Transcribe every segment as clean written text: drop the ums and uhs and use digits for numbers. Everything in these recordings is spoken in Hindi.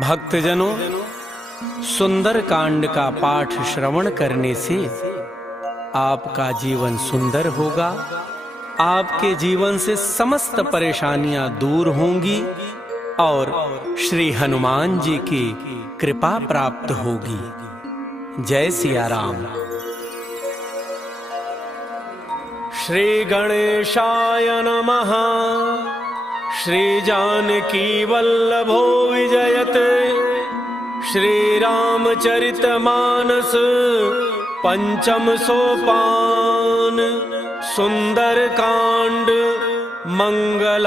भक्तजनों, सुंदर कांड का पाठ श्रवण करने से आपका जीवन सुंदर होगा, आपके जीवन से समस्त परेशानियां दूर होंगी और श्री हनुमान जी की कृपा प्राप्त होगी। जय सिया राम। श्री गणेशाय नमः। श्री जानकी वल्लभो विजयते। श्री रामचरितमानस पंचम सोपान। सुंदर कांड मंगलाचरण।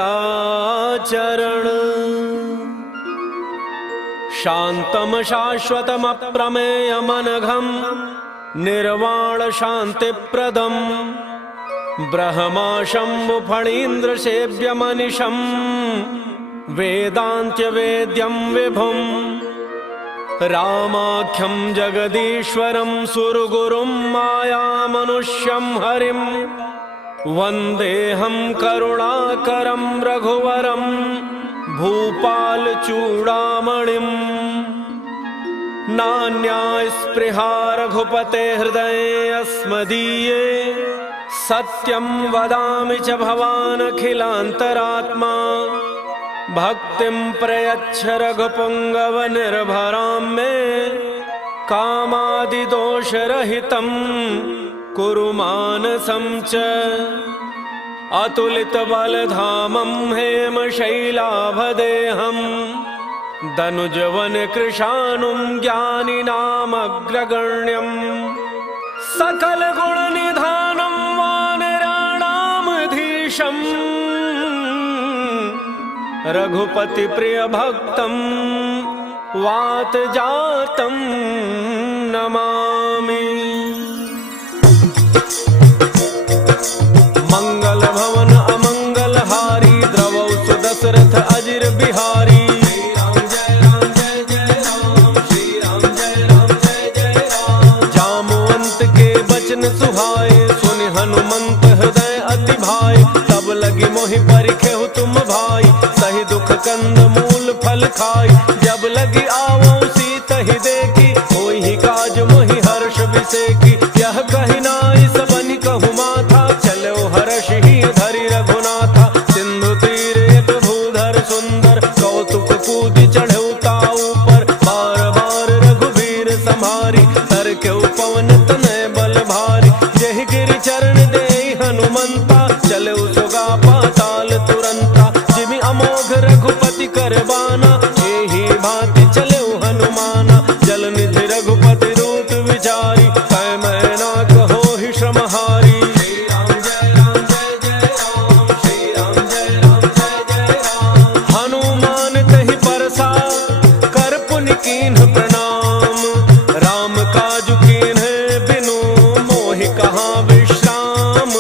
शांतम शाश्वतम अप्रमेयमनघम निर्वाण शांतिप्रदम ब्रह्मा शंभु फणीन्द्र सेव्यमनिशं वेदांत्य वेद्यं विभुं रामाख्यं जगदीश्वरं सुरगुरुं मायामनुष्यं हरिं वन्देऽहं करुणाकरं रघुवरं भूपाल चूड़ामणिं। नान्यास्पृहा रघुपते हृदये अस्मदीये सत्यं वदामि च भवान् अखिलान्तरात्मा। भक्तिं प्रयच्छ रघुपुङ्गव निर्भरां मे कामादिदोषरहितं कुरु मानसं च। अतुलितबलधामं हेमशैलाभदेहं दनुजवनकृशानुं ज्ञानिनामग्रगण्यं सकलगुणनिधानं वानराणामधीशं रघुपति प्रिय भक्तं वातजातं नमामि। मंगल भवन अमंगलहारी द्रवौ सुदशरथ अजिर बिहारी। सुहाए सुनि हनुमंत हृदय अति भाई। तब लगी मोहि परिखेहु तुम भाई सही दुख कंद मूल फल खाई। जब लगी आवो सीतहि देखी होई ही काज मोहि हर्ष विसेकी। यह कहि नाई सबनि कहु माथा चलो हर्ष ही धरि रघुनाथा। सिंधु तीर एक भूधर सुंदर कौतुक कूदि चढ़ऊ ताऊ पर। बार बार रघुबीर सम्हारी तर के पवन तनय बल भारी। जहि गिरि चरण देहि हनुमंता चले सुगा पाताल तुरंता। जिमि अमोघ रघुपति करबाना एहि भांति चले हनुमाना। जल निधि रघुपति रूत विचारी कै मैना कहो ही श्रमहारी। श्री राम जय राम जय जय राम। श्री राम जय राम जय जय राम। हनुमान कहि परसा कर पुनि कीन्ह प्रणाम। राम काजु कीन्ह बिनु मोहि कहाँ विश्राम।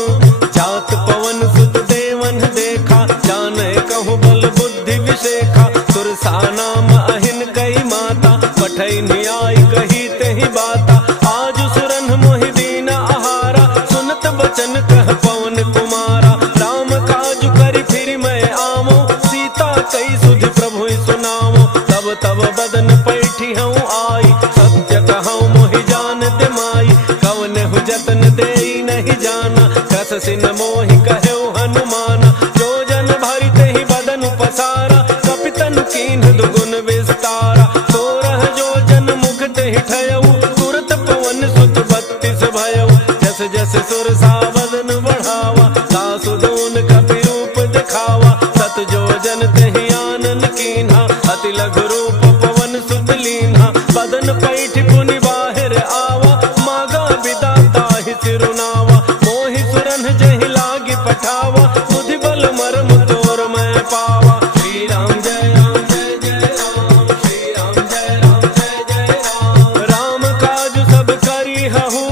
जात पवन सुत देवन देखा जाने कहूँ बल बुद्धि विशेखा। सुरसा नाम अहिन कई माता पठई न्याय कही तेहि बाता। आज सुरन मोहि दीन आहारा सुनत बचन कह पवन कुमारा। राम काज करि फिर मैं आवो सीता कई सुधि प्रभु सुनावो। तब तब बदन पैठी हूँ आई सत्य कहूँ मोहि जान दिमाई। कवन हु जतन देई नहीं जाना कस सिन मोहि कहो हनुमाना। जो जन भरि तेहि बदन पसारा कपितन कीन्ह दुगुन विस्तारा। सोरह जो जन मुख तेहि ठयऊ तुरत पवन सुत 32 भयऊ। जस जस सुरसा बदन बढ़ावा सासुदून कपि रूप दिखावा। सत जो जन तेहि आनन कीन्हा अति लघु रूप पवन सुत लीन्हा। बदन पैठ पुनि बाहिर आवा मागा विदा ताहि सिरुनावा। मोहि सुरन जहि लागी पठावा बुद्धि बल मर्म तोर मैं पावा। श्री राम जय राम जय जय राम। श्री राम जय राम जय जय राम। राम काज सब करी हहु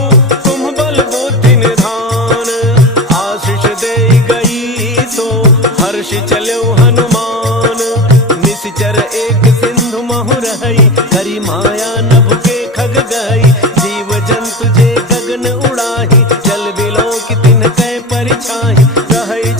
तुम बल बुद्धि निधान। आशीष देई गई सो हर्षि चलो हनुमान। निश्चर एक सिंधु महु रहई करी माया नभ के खग गई। जीव जंतु जे गगन उड़ाही जल बिलो की तिन कै परिछाही। रहई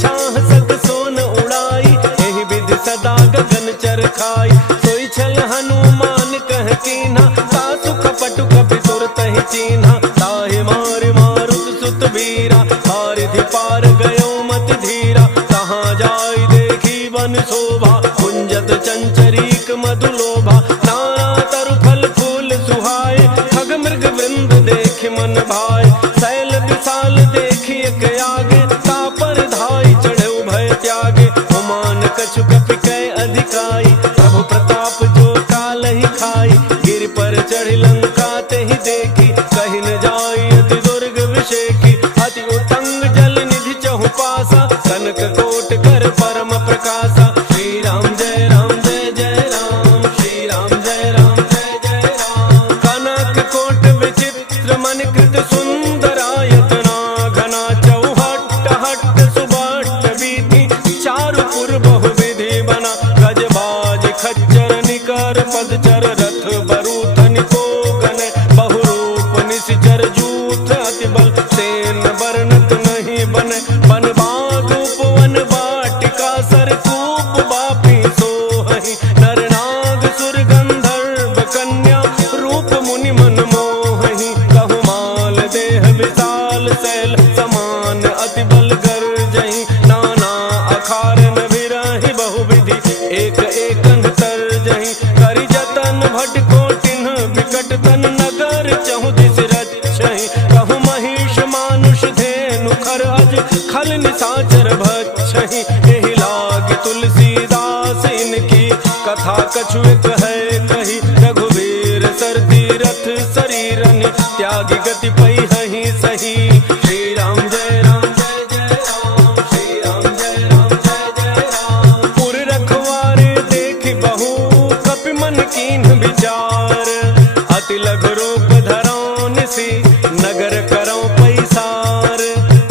लागे, तापर धाई चढ़े भय त्यागे। हुमान कछु कपि कै अधिकाई, प्रभु प्रताप जो काल ही खाई। गिर पर चढ़ी लंका ते ही देखी, कहीं न जाई अति दुर्ग विषेखी। अति उतंग जल निधि चहु पासा, कनक कोट कर परम प्रकाशा। श्री राम जय राम जय जय राम, श्री राम जय राम जय जय राम। कनक कोट विचित्र मन कृत सुंदरायतना, घना चौहट्ट हट्ट सुबट्ट वीथि, चारु पुर बहु विधि बना। गजबाज खच्चर निकर पदचर, रथ बरूथन को गन, बहुरूप निशिचर जूथ अति बल। सेन बरनत नहीं बन, बन बाग उपवन वाटिका, सरकूप बापी सोहहि। नर नाग सुर गंधर्व कन्या, रूप मुनि मन मोहहि। कहु माल देह विशाल शैल, समान अति बल गर्जहि। नाना अखारन बिरहि बहुविधि, एक एकन तरजहि। करि जतन भट कोटिन विकट तन, नगर चहु दिस रक्षहि। कहु महिष मानुष धेनु खर अज, खल निशाचर भक्षहि। एहि लागी तुलसीदास इनकी, कथा कछु एक है कही। रघुवीर सर तीरथ शरीरनि, त्यागी गति पैहि सही। श्री राम जय राम जय जय राम, श्री राम जय राम जय जय राम। पुर रखवारे देखि बहु, कपि मन कीन्ह विचार। अति लघु रूप धरौ निसि, नगर करौ पैसार।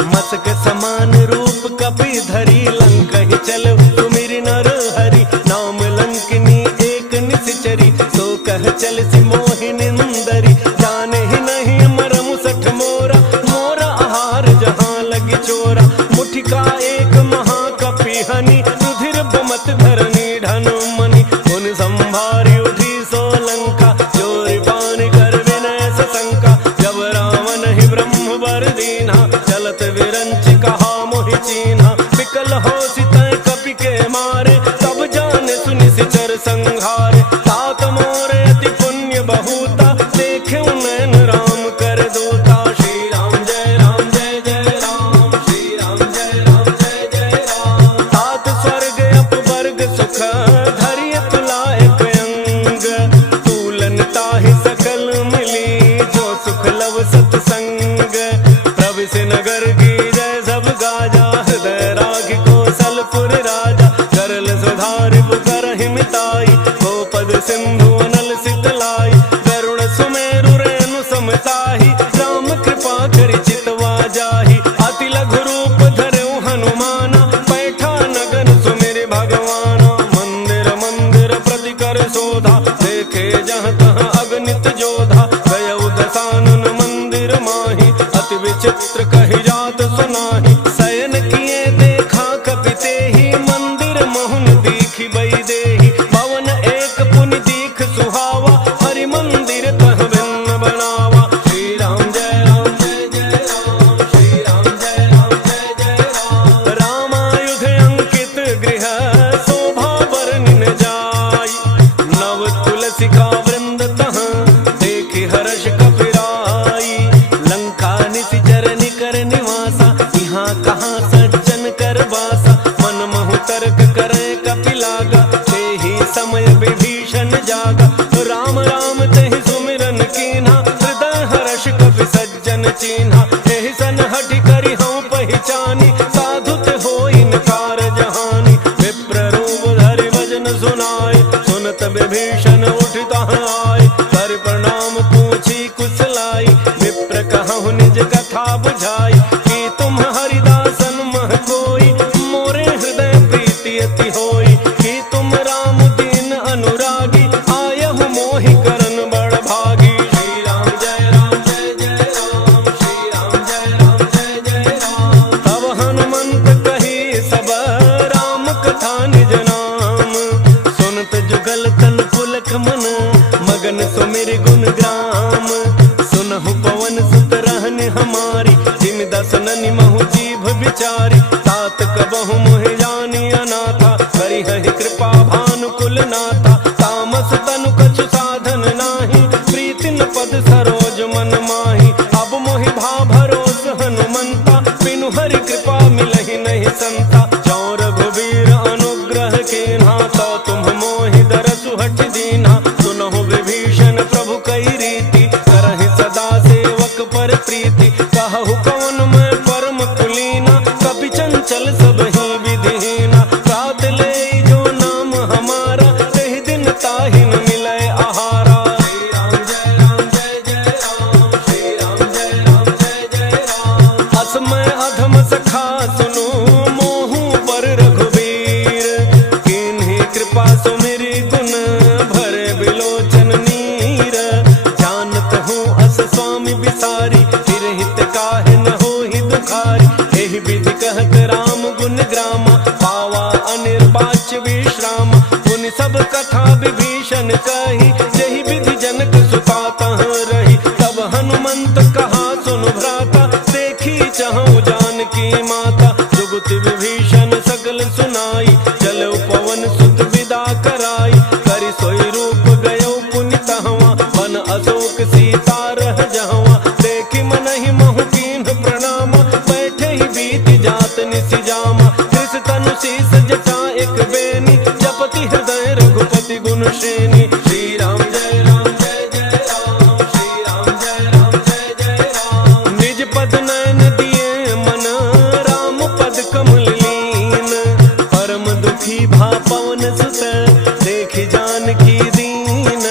मसक समान रूप कपि धरी, लंकहि चलौ तुमिरि नर हरि। नाम लंकिनी एक निशिचरी, सो कह चलसि मोहि निंदरी। जाने ही नहीं मरमु सठ मोरा, मोरा आहार जहाँ लगी चोरा। मुठिका एक महाकपि हनि, रुधिर बमत धरनी ढन मनि। उन संभारी उठी सो लंका, चोरी पान कर विनय सशंका। जब रावण ही ब्रह्म वर दीन्हा, चलत विरंच कहा मोहि चीन्हा। विकल होसि तै कपि के मारे, तब जाने सुनि सिचर संहारे। तात मोरे अति पुण्य बहुता, देखे नैन राम कर दूता। श्री राम जय राम जय जय राम, श्री राम जय राम जय जय राम। तात स्वर्ग अपवर्ग सुख, धरिय तुलायक अंग। तूलन ताहि सकल मिली, जो सुख लव सतसंग। प्रविशि नगर की जय सब गाजा, हृदय राग कौशलपुर राजा। करल सुधारि करहि मिताई, गोपद सिंधु अनल सितलाई। गरुड़ सुमेरु रेणु समताहि, राम कृपा करि चितवा जाहि। अति लघु रूप धरौ हनुमाना, पैठा नगर सुमिरि भगवाना। मंदिर मंदिर प्रति कर शोधा, देखे जहाँ तहाँ अगणित जोधा। गयौ दसानन मंदिर माहि, अति विचित्र कहि जात सुनाहि। शयन किए देखा कपि तेहि, मंदिर महुन दीखि बई देहि। भवन एक पुनि दीख सुहावा, हरि मंदिर तह भिन्न बनावा। श्री राम जय राम जय जय राम, श्री राम जय राम जय जय राम। रामायुध अंकित गृह, शोभा बरनिन जाई। नव तुलसिका वृंद तह, देखि हर्ष कपिराई। लंका निशिचर निकर निवासा, यहाँ कहाँ सज्जन कर बासा। मन महु तर्क करे कपि लागा, तेहि समय विभीषण जागा। राम राम तेहि सुमिरन कीन्हा, हृदय हर्ष कपि सज्जन चीन्हा। एहि सन हठि करि हऊँ पहिचानी, साधु ते होई नकार जहानी। विप्र रूप धरि भजन सुनाई, सुनत विभीषण उठ तहाँ आए। कर प्रणाम पूछी कुशलाई, विप्र कहु निज कथा बुझाई। कि तुम हरिदासन मह कोई, मोरे हृदय प्रीति अति होई। कि तुम राम दीन अनुरागी, आयहु मोहि करन बड़ भागी। श्री राम जय राम जय जय राम, श्री राम जय राम जय जय राम। तब हनुमंत कही सब, राम कथा निज नाम। सुनत जुगल तन पुलक मन, मगन सुमिरि गुण ग्राम। सुनहु पवन सुत रहनि हमारी, जिमि दसननि महु जीभ विचारी। तात कबहु मोहि जानी अनाथा, करिहहि कृपा भानुकुल नाथा। तामस तनु कछु साधन नाही, प्रीति न पद सरोज मन माही। अब मोहि भा भरोस हनुमंता, बिनु हरि कृपा मिलहि नहीं संता। जो रघुवीर अनुग्रह कीन्हा तो तुम मोहि दरसु हठ दीन्हा। सुनहु विभीषण प्रभु कई रीति करहि सदा सेवक पर प्रीति। कहु कवन मैं परम कुलीना कपि चंचल सब ही विधिहीना। रात ले जो नाम हमारा तहि दिन ताहि न मिलै आहारा। श्री राम जय राम जय जय राम, श्री राम जय राम जय जय राम। असमय अधम सखा सुनु मोहु पर रघुवीर। किन्हि कृपा सुमिरि गुण भरे बिलोचन नीर। जानत हूँ अस स्वामी बिसारी फिर हित काहे न होहि दुखारी। एहि विधि कहत राम गुण ग्रामा पावा अनिर्वाच्य विश्राम। पुनि सब कथा विभीषण कही जहि विधि जनक सुता तह रही। तब हनुमंत कहा सुनु भ्राता देखी चहु जानकी माता। जुगति विभीषण सकल सुनाई चलऊ पवन सुत विदा कराई। करि सोई रूप गयो पुनि तहवा वन अशोक सीता रह जहवा। देखि मनहि महु कीन्ह प्रणाम बैठे ही बीति जात निसि जामा। कृष तनु शीस जटा एक बेनी जपति हृदय रघुपति गुण श्रेणी। श्री राम जय राम जय जय राम, श्री राम जय राम जय जय राम। निज पद नयन दिए मन राम पद कमल लीन। परम दुखी भा पवन सुत देखि जानकी दीन।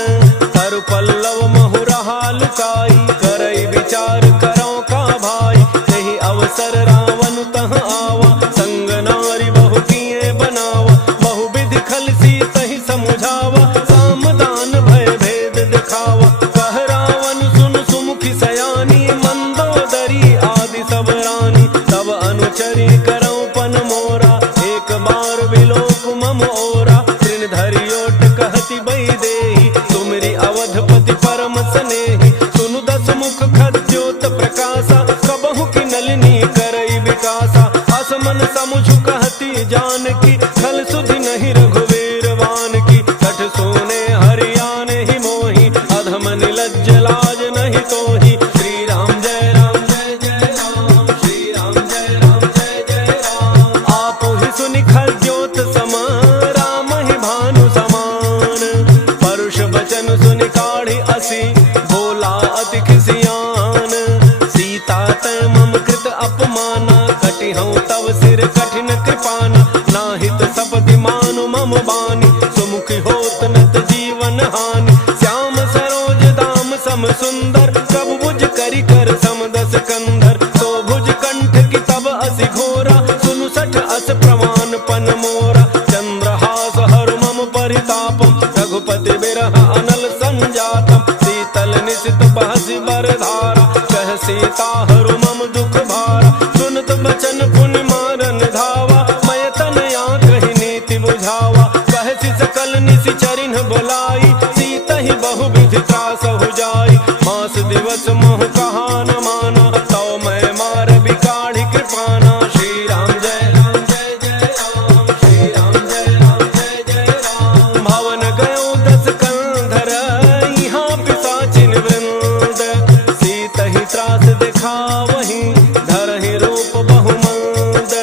तरु पल्लव महु रहा लुकाई करई विचार करौ का भाई। यही अवसर रावण तह आवा संग नारी बहु किए बनावा। बहु विधि खल सी तहि समुझावा सामदान भय भेद दिखावा। कह रावण सुन सुमुखी सयानी मंदोदरी आदि सब रानी। तब अनुचरी करौ पन मोरा एक बार विलोक मम ओरा। तृण धरियोट कहति बई देहि तुमरी अवधपति परम स्नेहि। सुनु दस मुख खद्योत प्रकाशा कबहु की नलिनी करई विकासा। असमन समुझु कहती जानकी खल सुधि नहीं रघुवीर वान की। कठ सोने हरियाने ही मोही अधम निलज्ज लाज नहीं तोही। श्री राम जय राम जय जय राम, श्री राम जय राम जय जय राम। आपो ही सुनि खद्योत सम राम ही भानु समान। परुष बचन सुनि काढ़ी असी बोला अति खिसियान। सीता तै मम कृत अपमाना कटिहउँ तव सिर कठिन कृपाना। नाहित सपति मानु मम बानी सुमुखी होत नत जीवन हानि। श्याम सरोज दाम सम सुंदर प्रभु भुज करि कर सम दस कंधर। तो भुज कंठ की तब असि घोरा सुनु सठ अस प्रमाण पन मोरा। चंद्रहास हर मम परितापम रघुपति बिरह अनल संजातम। शीतल निशित बहसि बरधारा कह सीता हरु मम दुख भारा। सुनत बचन पुनि मारन धावा मय तनया कहि नीति बुझावा। कहसि सकल निसि चरिन्ह बोलाई सीत ही बहु विधि त्रासहु जाई। मास दिवस मोह कहा न माना तौ मैं मार बिकाढ़ी कृपाना। श्री राम जय राम जय जय राम, श्री राम जय राम जय जय राम। भवन गयो दस कंधर यहाँ पिशाचिन वृंद। सीत ही त्रास दिखावहि धरहि रूप बहुमंद।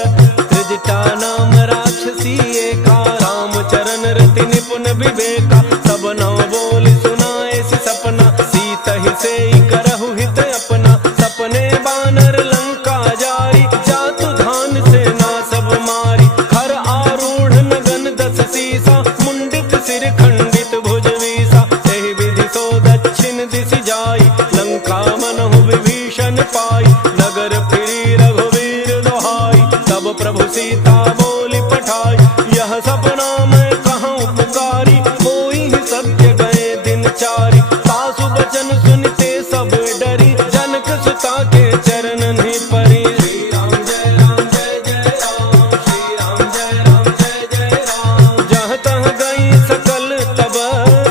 त्रिजटा नाम राक्षसी एका राम चरण रति निपुण विवेका। सब नव बोली सुनाए सि सपना सीत ही सेई करहु हित अपना। सपने बानर लंका जारी जातु धान सेना सब मारी। खर आरूढ़ नगन दस सीसा मुंडित सिर खंडित भुज वीसा। एहि विधि सो दक्षिण दिशि जाई लंका मनहु विभीषण पाई। नगर फिरी रघुवीर दोहाई तब प्रभु सीता बोली पठाई। यह सपना मैं कहूँ पुकारी कोई ही सत्य गए दिन चारी। सासु बचन सुनते सब डरी जनक सुता के चरण ही परी। श्री राम जय राम जय जय राम, श्री राम जय राम जय जय राम। जहाँ तहाँ गई सकल तब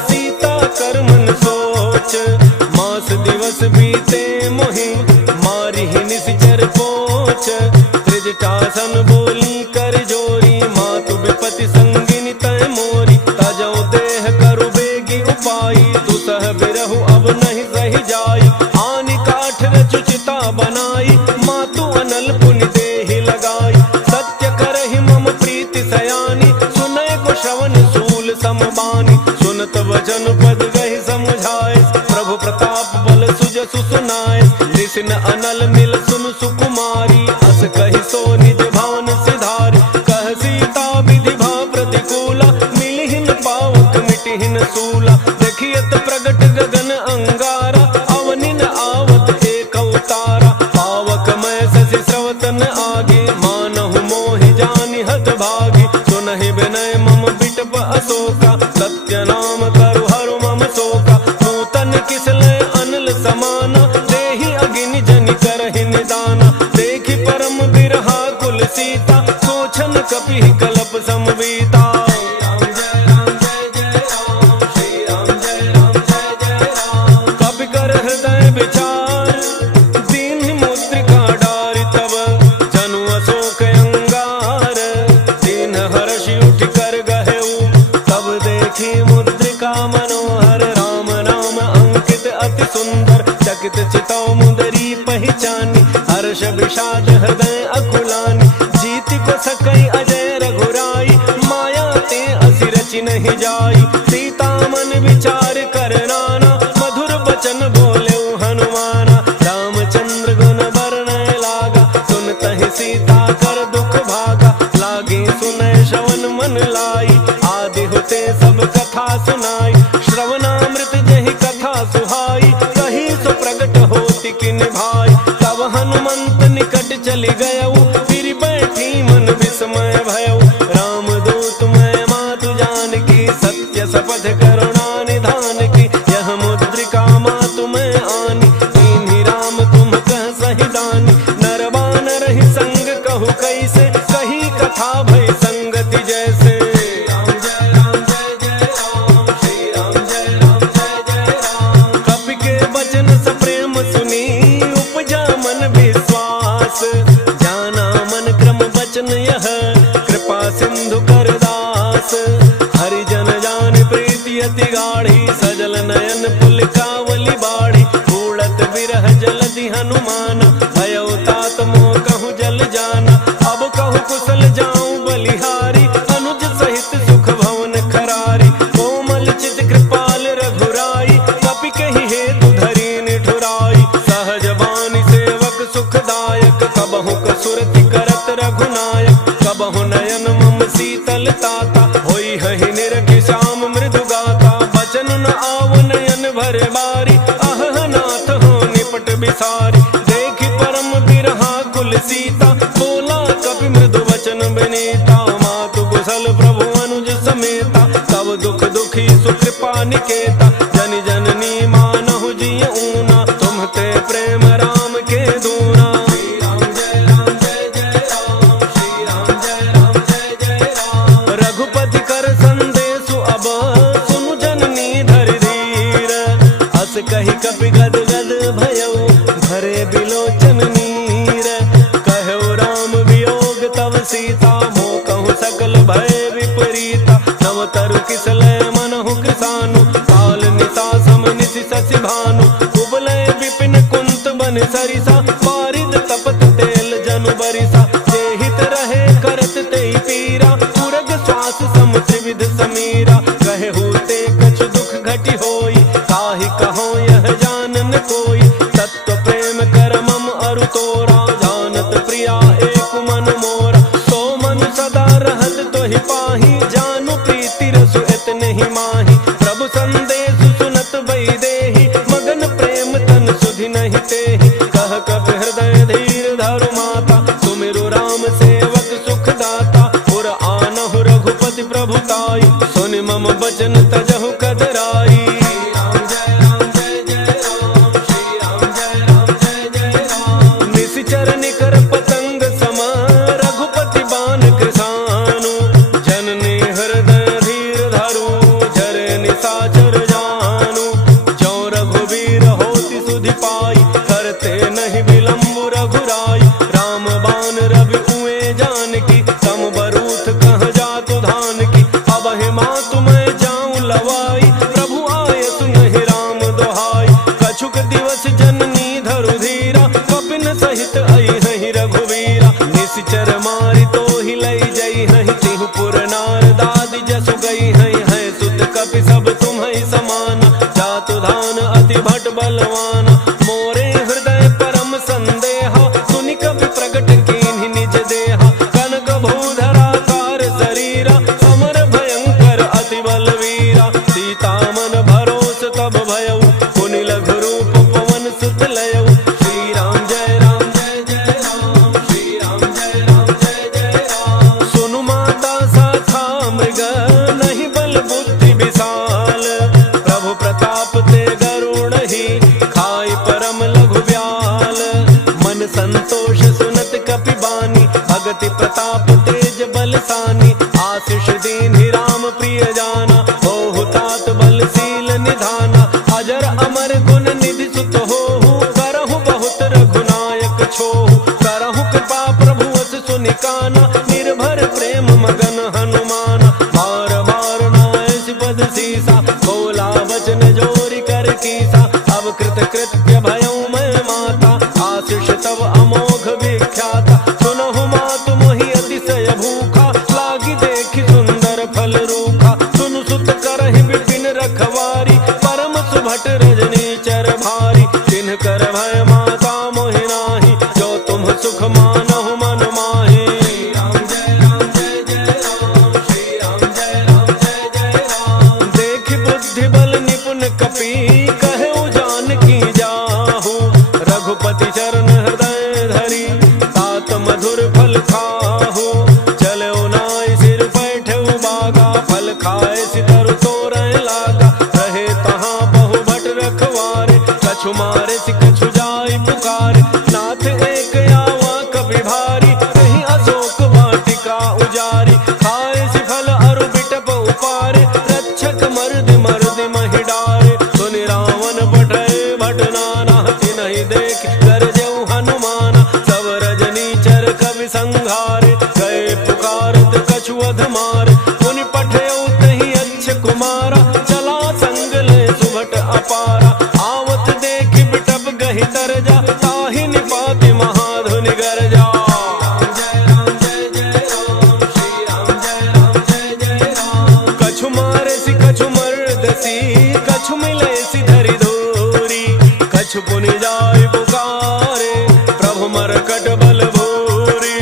सीता कर मन सोच। मास दिवस बीते मोहि मारी ही निश्चर पोच। त्रिजटासन बोली कर जोरी मातु विपति संगिनी तय मोरी। तजौ देह करु बेगी उपाई दुसह बिरहु अब नहीं सही जाई। आनि काठ रचु चिता बनाई मातु अनल पुनि देहि लगाई। अशोका, सत्य नाम करु हरु मम शोका। नूतन किसले अनल समाना, देहि अग्नि जनि करहि निदाना। देखि परम बिरहा कुल सीता, सोचन कपि कलप समवीता। कपि कर हृदय विचार, दीन्हि मुद्रिका डारि तब। जनु अशोक अंगार, दीन हर्षि उठ कर गहेउ। तब देखी मुद्रिका मनोहर, राम नाम अंकित अति सुंदर। चकित चितौ मुदरी पहचानी, हर्ष विषाद हृदय अकुलानी। जीत को सकई अजय रघुराई, माया ते असि रचि नहीं जाई। सीता मन विचार कर नाना, मधुर बचन बोले हनुमाना। रामचंद्र गुण वर्णय लागा, सुनतहि सीता कर दुख भागा। लागे सुनय श्रवण मन लाई, आदि होते सब कथा सुनाई। श्रवणामृत जहि कथा सुहाई, कही सो प्रगट होति किन भाई। तब हनुमंत निकट चली गयऊ, फिर बैठी मन विस्मय भयऊ। राम दूत मैं मातु जानकी, सत्य शपथ करुणा निधान की। यह मुद्रिका मातु मैं आनी, दीन्हि राम तुम कह सहि दानी। नर बानर ही संग कहु कैसे, कही कथा भय संगति जैसे। कपि के बचन सप्रेम सुनी, उपजा मन विश्वास। जाना मन क्रम बचन यह, कृपा सिंधु कर दास। हरिजन जान प्रीति अति गाढ़ी, सजल नयन पुलकावली बाढ़ी। उड़त बिरह जलधि हनुमाना, भयउ तात मोह कहूँ जल जाना। अब कहूँ कुशल जाऊं बलिहारी, अनुज सहित सुख भवन खरारी। कोमल चित कृपाल रघुराई, कपि कहि हेतु धरि निठुराई। सहज बानी सेवक सुखदायक, कबहु कसुरति करत रघुनायक। कबहु नयन मम शीतल ताता, होई हहि निरखि श्याम मृदु गाता। बचन न आव नयन भर बारी, अह नाथ हो निपट बिसारी। देखि परम बिरहा कुल सीता, बोला कपि मृदु वचन विनीता। मातु कुशल प्रभु अनुज समेता, तब दुख दुखी सुकृपा निकेता। जन जननी मानहु जिय ऊना, तुम्हते प्रेम राम के दूना। रघुपति कर संदेशु अब, सुनु जननी धरि धीर। अस कहि कपि गद गद भयउ, भरे बिलोचन नीर। कहु राम वियोग तव सीता, मोह कहु सकल भय विपरीता। नव तरु किसलय मनहु कृसानु, काल निशा सम निशि शशि भानु। कुबलय विपिन कुंत बन सरिसा, पारिद तपत तेल जनु बरिसा। जेहित रहे करत तेहि पीरा, उरग श्वास सम त्रिविध समीरा। कहे होते कछु दुख घटि होई, काहि कहो यह जानन कोई। तत्व प्रेम कर मम अरु तोरा, जानत प्रिया एक मन मोरा। सो मन सदा रहत तोहि पाही, जानु प्रीति रसु इतने ही माही। प्रभु संदेश सुनत वैदेही, मगन प्रेम तन सुधि नहीं तेहि। कह कपि हृदय धीर धरु माता, सुमिरु राम सेवक सुख दाता। पुर आनहु रघुपति प्रभुताई, सुनि मम बचन तजहु कदराई। निशिचर निकर पतंग सम, रघुपति बान कृसानु। जननी हृदय धीर धरु, जरे निशाचर जानु। जो रघुवीर होति सुधि पाई, करते नहीं विलम्ब रघुराई। राम बान रवि उए जानकी, तम बरूथ कह जातु धान की। अब हे मातु मैं जाऊं लवाई, प्रभु आय सुनहि राम दोहाई। कछुक दिवस जननी धरु धीरा, कपिन सहित आई हहि रघुवीरा। निशिचर मारि तो ही लई जई हहि, तिहु पुर नार दादि जसु गई हई। है सुत कपि सब तुम्हि समान, जातु धान अति भट बलवाना। मोरे हृदय परम संदेहा, सुनि कपि प्रगट कीन्हि निज देहा। कनक भूधरा कार शरीरा, समर भयंकर अति बलवीरा। सीता मन भरोस तब भयउ, पुनि लघु रूप पवन सुत लयउ। श्री राम जय राम जय जय राम, श्री राम जय राम जय जय राम। सुनु माता साखा मृग, नहीं प्रताप तेज बलसानी, आशीष दीन ही राम प्रिय जाना, हो तात बलशील निधाना, अजर अमर गुण निधि सुत होहु, करहु बहुत रघुनायक छोहु, करहु कृपा प्रभु अस सुनिकाना, निर्भर प्रेम मगन हनुमाना, बार बार नायस पद सीसा, बोला वचन जोरि कर कीसा, अब कृत कृत्य भयउ मैं माता, आशीष तब अमोघ विख्याता, सुनहु मातु मोहि अतिशय भूखा, लागी देखि सुंदर फल रूखा, सुनु सुत करहि विपिन रखवारी, परम सुभट रजनी चर भारी, तिन्ह कर भय माता मोहि नाही, जो तुम सुख मानहु मन माहि। राम जय राम जय जय राम, श्री राम जय राम जय जय राम, देखि बुद्धि बल निपुण कपि, कहु जानकी जाहु, रघुपति चरण हृदय धरि, तात मधुर फल खाहु, चलऊ नाइ सिर बैठऊ बागा, फल खाए सितरु तोरय लागा, रहे तहाँ बहु भट रखवारे, कछु मारे सि कछु जाय पुकारे, नाथ एक आवा कपि भारी, कहीं अशोक वाटिका उजारी, खाए सि फल अरु बिटप उपारे, रक्षक मर्द मर्द महि डारे, सुनि रावण बटै भट नाना, तिनहि देख गरजऊ हनुमाना, सब रजनी चर कवि संघारे, गए पुकारत कछु अध मारे, पुनि पठयऊ तहि अच्छ कुमारा, चला संग ले सुभट अपारा, आवत देखि बिटप गहि तरजा, ताहि निपाति महाधुनि गरजा। राम जय जय राम, श्री राम जय राम जय जय राम, कछु मारे सि कछु मर्दसी, कछु मिले सि धरि धूरी, कछु पुनि जाय पुकारे, प्रभु मरकट बल भूरी,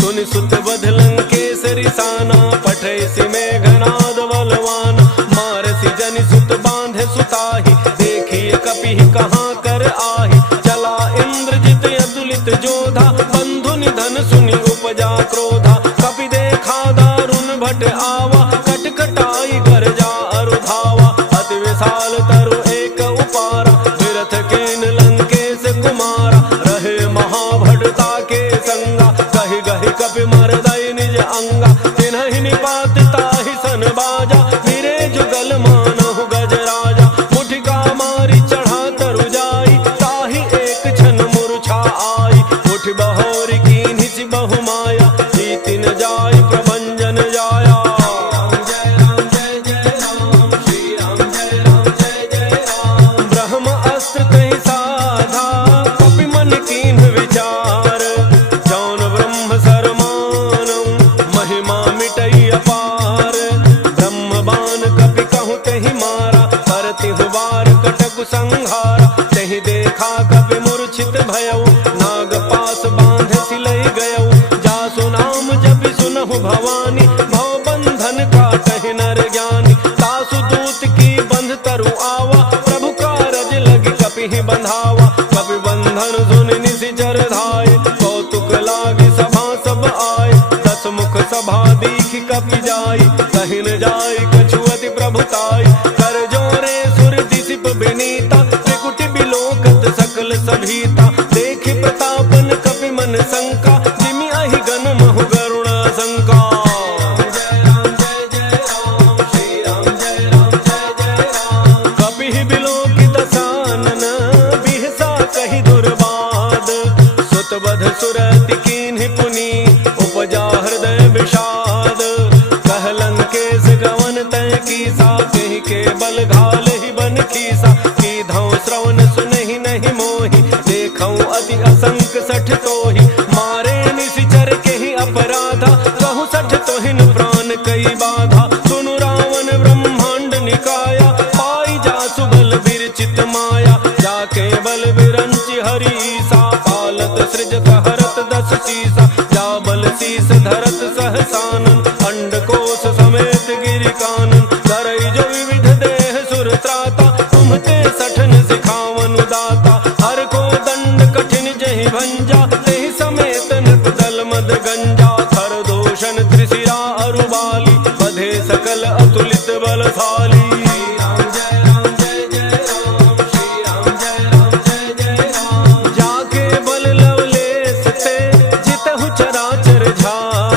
सुनि सुत बध लंकेसरि साना, पठै सि मेघनाद बलवान, मारसि जनि सुत बांधे सुताहि, देखिए कपिहि कहाँ कर आहि, चला इंद्रजित अतुलित जोधा, बंधु निधन सुनि उपजा क्रोधा, कपि देखा दारुण भट आवा, कटकटाई गरजा अरु धावा, अति विशाल तरु एक उपारा, विरथ केन लंकेश कुमारा, रहे महाभटता के संगा, कहि गहि कपि मरदई निज अंगा, तिन्हि निपात ताहि सन बाजा, फिरे जुगल मानहु गज राजा, मुठिका मारी चढ़ा तरु जाई, ताहि एक क्षण मूर्छा आई, उठ बहोरी कीन्हि सि बहु माया, जीति न जाय प्रभंजन जाया। राम जय जय राम, श्री राम जय राम जय जय राम, ब्रह्म अस्त्र कहि साधा, कपि मन कीन्ह विचार, जौन ब्रह्म सरमानऊ, महिमा मिटई अपार, ब्रह्म बाण कपि कहु तहि मारा, परतिहु बार कटकु संहारा, तहि देखा कपि मूर्छित भयऊ, नाग पास बांध सिलई गयऊ, जासु नाम जपि सुनहु भवानी, भव बंधन काटहि नर ज्ञानी, तासु दूत की बंध तरु आवा, प्रभु कारज लगी कपिहि बंधावा, कपि बंधन सुनि निशिचर धाये, कौतुक लागी सभा सब आए, दस मुख सभा दीखि कपि जाई, कहि न जाय कछु अति प्रभुताई, कर जोरे सुर दिसिप विनीता, त्रिकुटि बिलोकत सकल सभीता, देखि प्रतापन कपि मन शंका, जिमि अहि गन महु गरुण शंका। राम जय जय राम, श्री राम जय राम जय जय राम, कपिहि बिलोकि दसानन, बिहसा कहि दुर्बाद, सुत बध सुरति कीन्हि पुनि, उपजा हृदय विषाद, कह लंकेश गवन तय कीसा, कहि के बल घाल ही बन खीसा, की धौ श्रवण सुनहि नहीं मोहि, देखऊ अति असंक सठ तोहि, मारे निशिचर केहि अपराधा, कहु सठ तोहिन प्राण कई बाधा, सुनु रावण ब्रह्मांड निकाया, पाई जासु बल विरचित माया, जाके बल विरंचि हरीसा, पालत सृजत हरत दस शीसा, जा बल शीस धरत सहसानन, अंडकोश समेत गिरि कानन, करई जो विविध देह सुर त्राता, तुम्हते सठन सिखावन दाता, हर को दंड कठिन जहि भंजा, तेहि समेत नृप दल मद गंजा, थर दोषण त्रिशिरा अरु बाली, बधे सकल अतुलित बलशाली। राम जय जय राम, श्री राम जय जय राम, जाके बल लवलेस ते, जितहु चराचर झार,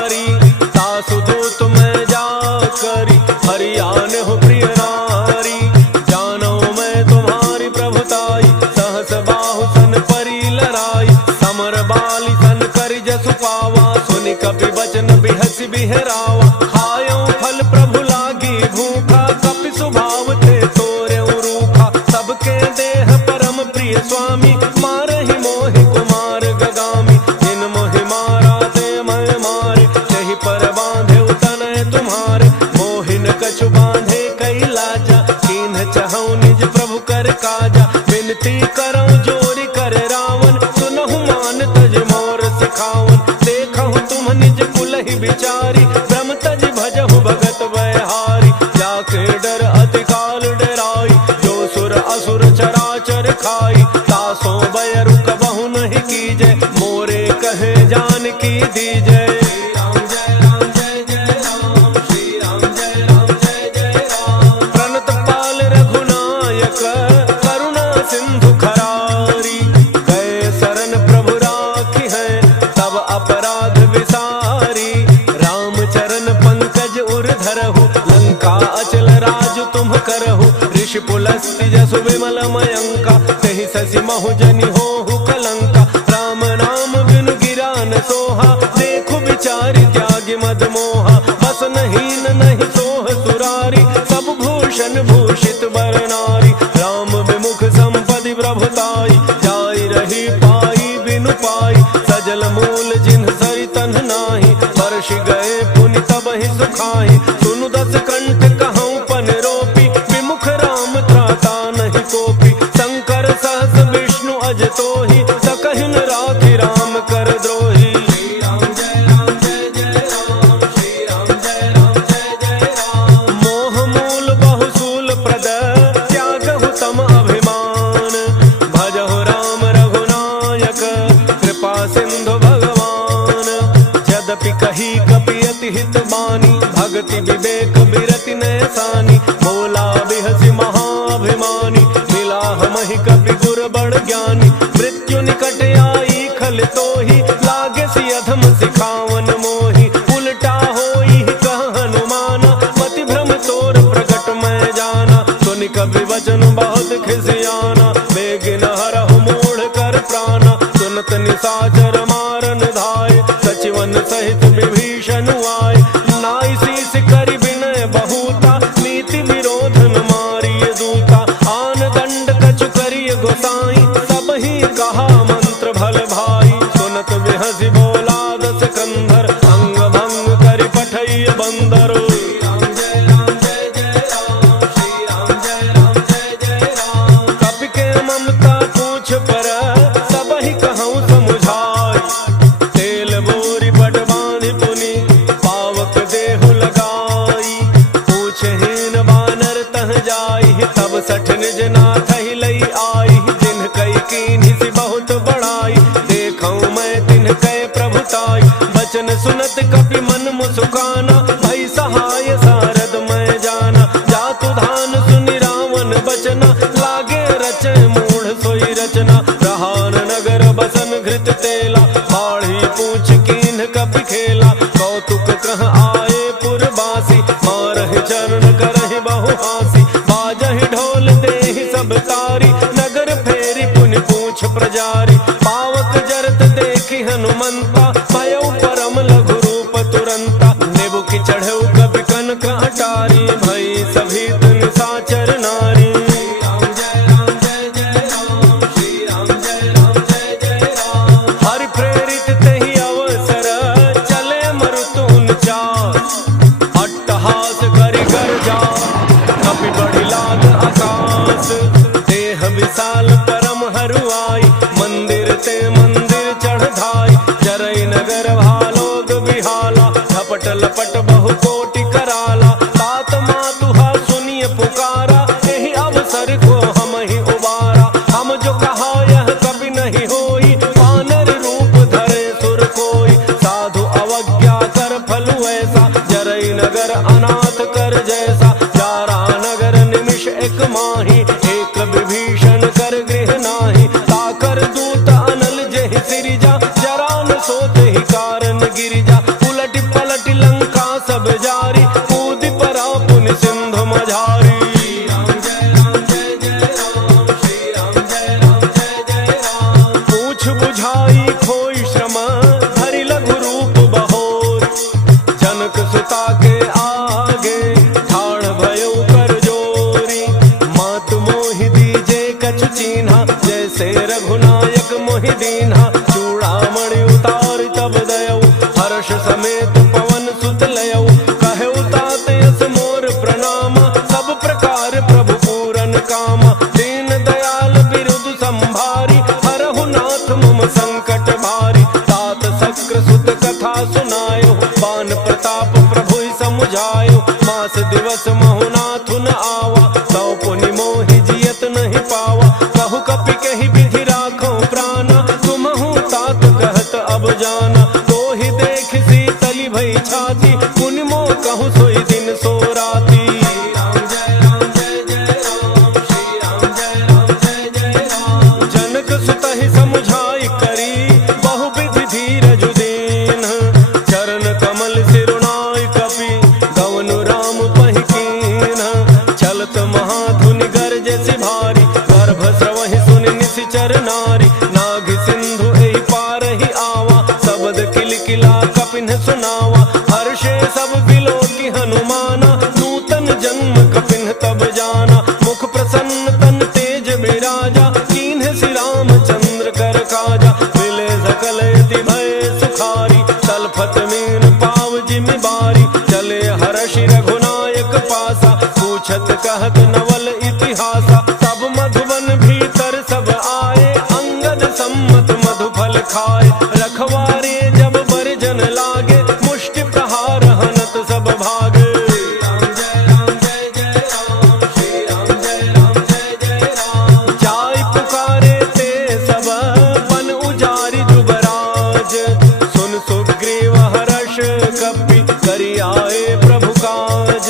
बिहस बिहरावा, खायो फल प्रभु लागी भूखा, कपि स्वभाव ते तोरे रूखा। सबके देह परम प्रिय स्वामी, मारहि मोहि कुमार गगामी। जिन मोहि मारा ते मैं मारे, तहि पर बांधे तनय तुम्हारे। मोहिन कछु बांधे कई लाजा, कीन्ह चहु निज प्रभु कर काजा। विनती करऊं जोरी कर रावण, सुनहु मान तज मोर सिखावन। देखहु तुम निज कुलहि बिचारी, ब्रह्म तज भजहु भगत बयहारी। जाके डर अति काल डराई, जो सुर असुर चराचर खाई। तासो बयरु कबहु नहीं कीजय, मोरे कहे जानकी दीजय। प्रणत पाल रघुनायक, करुणा सिंधु खरारी। गए शरण प्रभु राखी है, तब अपराध विसारी। राम चरण पंकज उर धरहु, लंका अचल राज तुम करहु। ऋषि पुलस्त्य जसु विमल मयंका, तहि शशि महु जनि होहु कलंका। राम नाम बिनु गिरा न सोहा, देखु विचारि त्यागी मद मोहा। बसन हीन नहीं सोह सुरारी, सब भूषण भूषित बर नारी। राम विमुख संपदि प्रभुताई, जाई रही पाई बिनु पाई। सजल मूल जिन्ह सरि तन्ह नाही, वर्ष गए पुनि तबहि सुखाई। सुनु दस कंठ कहऊँ पन रोपी, विमुख राम त्राता नहीं कोपी। शंकर सहस विष्णु अज तोहि, सकहिन राखि राम कर द्रोही। मोह मूल बहुसूल प्रद, त्यागहु तम अभिमान। भजहु राम रघुनायक, कृपा सिंधु भगवान। यद्यपि कही कपि अति हित बानी, भगति विवेक बिरति नैसानी। बोला बिहसि महाभिमानी, मिला हमहि कपि गुर बड़ ज्ञानी। मृत्यु निकट आई खल तोहि, लागे सि अधम सिखावन मोहि। उल्टा होई कह हनुमाना, मति भ्रम तोर प्रगट मैं जाना। सुनि कपि वचन बहुत खिसियाना, बेगिन हरहु मूढ़ कर प्राणा। सुनत निशाचर मारन धाय, सचिवन सहित विभीषण आए। नाई शीस करि विनय बहुता, नीति विरोधन मारिय दूता। आन दंड कछु करिय गोसाई, सबहि कहा मंत्र भल भाई। सुनत बिहसि बोला दस कंधर, अंग भंग करि पठइय बंदर। कपि के ममता पूछ पर, सबहि कहऊँ समुझाई। तेल बोरी पट बांधि पुनि, पावक देहु लगाई। पूछहीन बानर तह जाई, तब सठ निज नाथ ही लई आई। जिन्ह कई कीन्हि सि बहुत बड़ाई, देखऊँ मैं तिन्ह कै प्रभुताई। बचन सुनत कपि मन मुसुकाना, भई सहाय सारद मैं जाना। जातु धान सुनि रावण बचना, लागे रचै मूढ़ सोई रचना। प्रहार नगर बसन घृत तेला, बाढ़ी पूछ कीन्ह कपि खेला। कौतुक कह आए पुरबासी, मारहि चरण करहि बहु हासी। बाजहि ढोल देहि सब तारी, नगर फेरि पुनि पूछ प्रजारी। पावक जरत देखि हनुमंता, भयउ परम लघु रूप तुरंता। नेबु की चढ़ऊ कपि कनक अटारी, भई सभी तुम साचर नारी। हरि प्रेरित तेहि अवसर, चले मरुतुन चार। अट्टहास करि गर्जा, कपि बढ़ि लाग आकाश। देह विशाल परम हरुआई, मंदिर ते मंदिर चढ़ धाई। जरई नगर भालोग बिहाला, झपट लपट बहु कोटि कराला। तात मातुहा सुनिय पुकारा, एहि अवसर को हम ही उबारा। हम जो कहा यह कभी नहीं होई, वानर रूप धरे सुर कोई। साधु अवज्ञा कर फल ऐसा, जरई नगर अनाथ कर जैसा। जारा नगर निमिष एक माही, एक विभीषण कर गृह नाही। ताकर दूत अनल जेहि सिरिजा, जरा न सोते ही कारण गिरिजा। उलटि पलटि लंका सब जारी, कूदि परा पुनि सिंधु मझारी। पूछ बुझाई खोई श्रम, हरि लघु रूप बहोर। ताप प्रभु ही समुझायो। मास दिवस महु नाथ न आवा, तौ पुनि मोहि जियत नहीं पावा। कहु कपि कहि विधि राखो प्राणा, तुमहु तात कहत अब जाना। तो ही देख शीतली भई छाती, पुनि मोह कहूँ सोई दिन सो राती। जनक सुत ही समुझाई करी, बहु विधि धीरज दीन। चरण कमल सिरुनाई कपि, गवनु राम पहि कीन। चलत महाधुनि गरज सि भारी, गर्भ स्रवहि सुनि निशिचर नारी। नाग सिंधु एहि पार ही आवा, शब्द किलकिला कपिन सुनावा। हर्षे सब बिलो की हनुमाना, नूतन जन्म कपिन तब जाना। मुख प्रसन्न तन तेज विराजा, कीन्ह श्री रामचंद्र कर काजा। मिले सकल यति भय सुखारी, तलफत मीन पाव जिमि बारी। चले हर्षि रघुनायक पासा, पूछत कहत नवल इतिहासा। तब मधुबन भीतर सब आए, अंगद सम्मत मधुफल खाए। रखवारे जब बरजन लागे, मुष्टि प्रहार हनत सब भागे। जाय पुकारे ते सब, बन उजारि जुबराज। सुन सुग्रीव हर्ष कपि, करि आए प्रभु काज।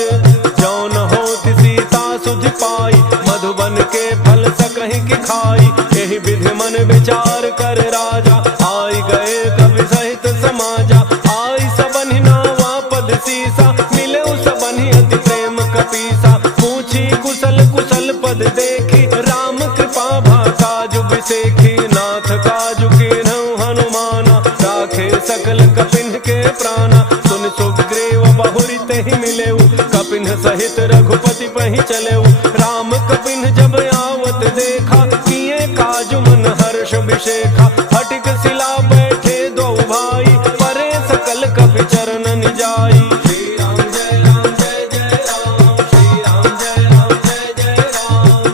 जौन होत सीता सुझ पाई, मधुबन के फल सकहि की खाई। एहि विधि मन विचार कर राजा, आई गए कवि सहित समाजा। आई सबनि नावा पद सीसा, मिले सबनि अति प्रेम कपीसा। पूछी कुशल कुशल पद देखी, राम कृपा भा काजु बिसेखी। नाथ काजु कीन्हु हनुमाना, राखे सकल कपिन के प्राणा। सुन सुग्रीव बहुरि तेहि मिलेउ, कपिन सहित रघुपति पहि चलेउ। राम कपिन जब आवत देखा, किए काजु मन हर्ष विशेखा। फटिक सिला बैठे दो भाई, परे सकल कपि चरण निजाई।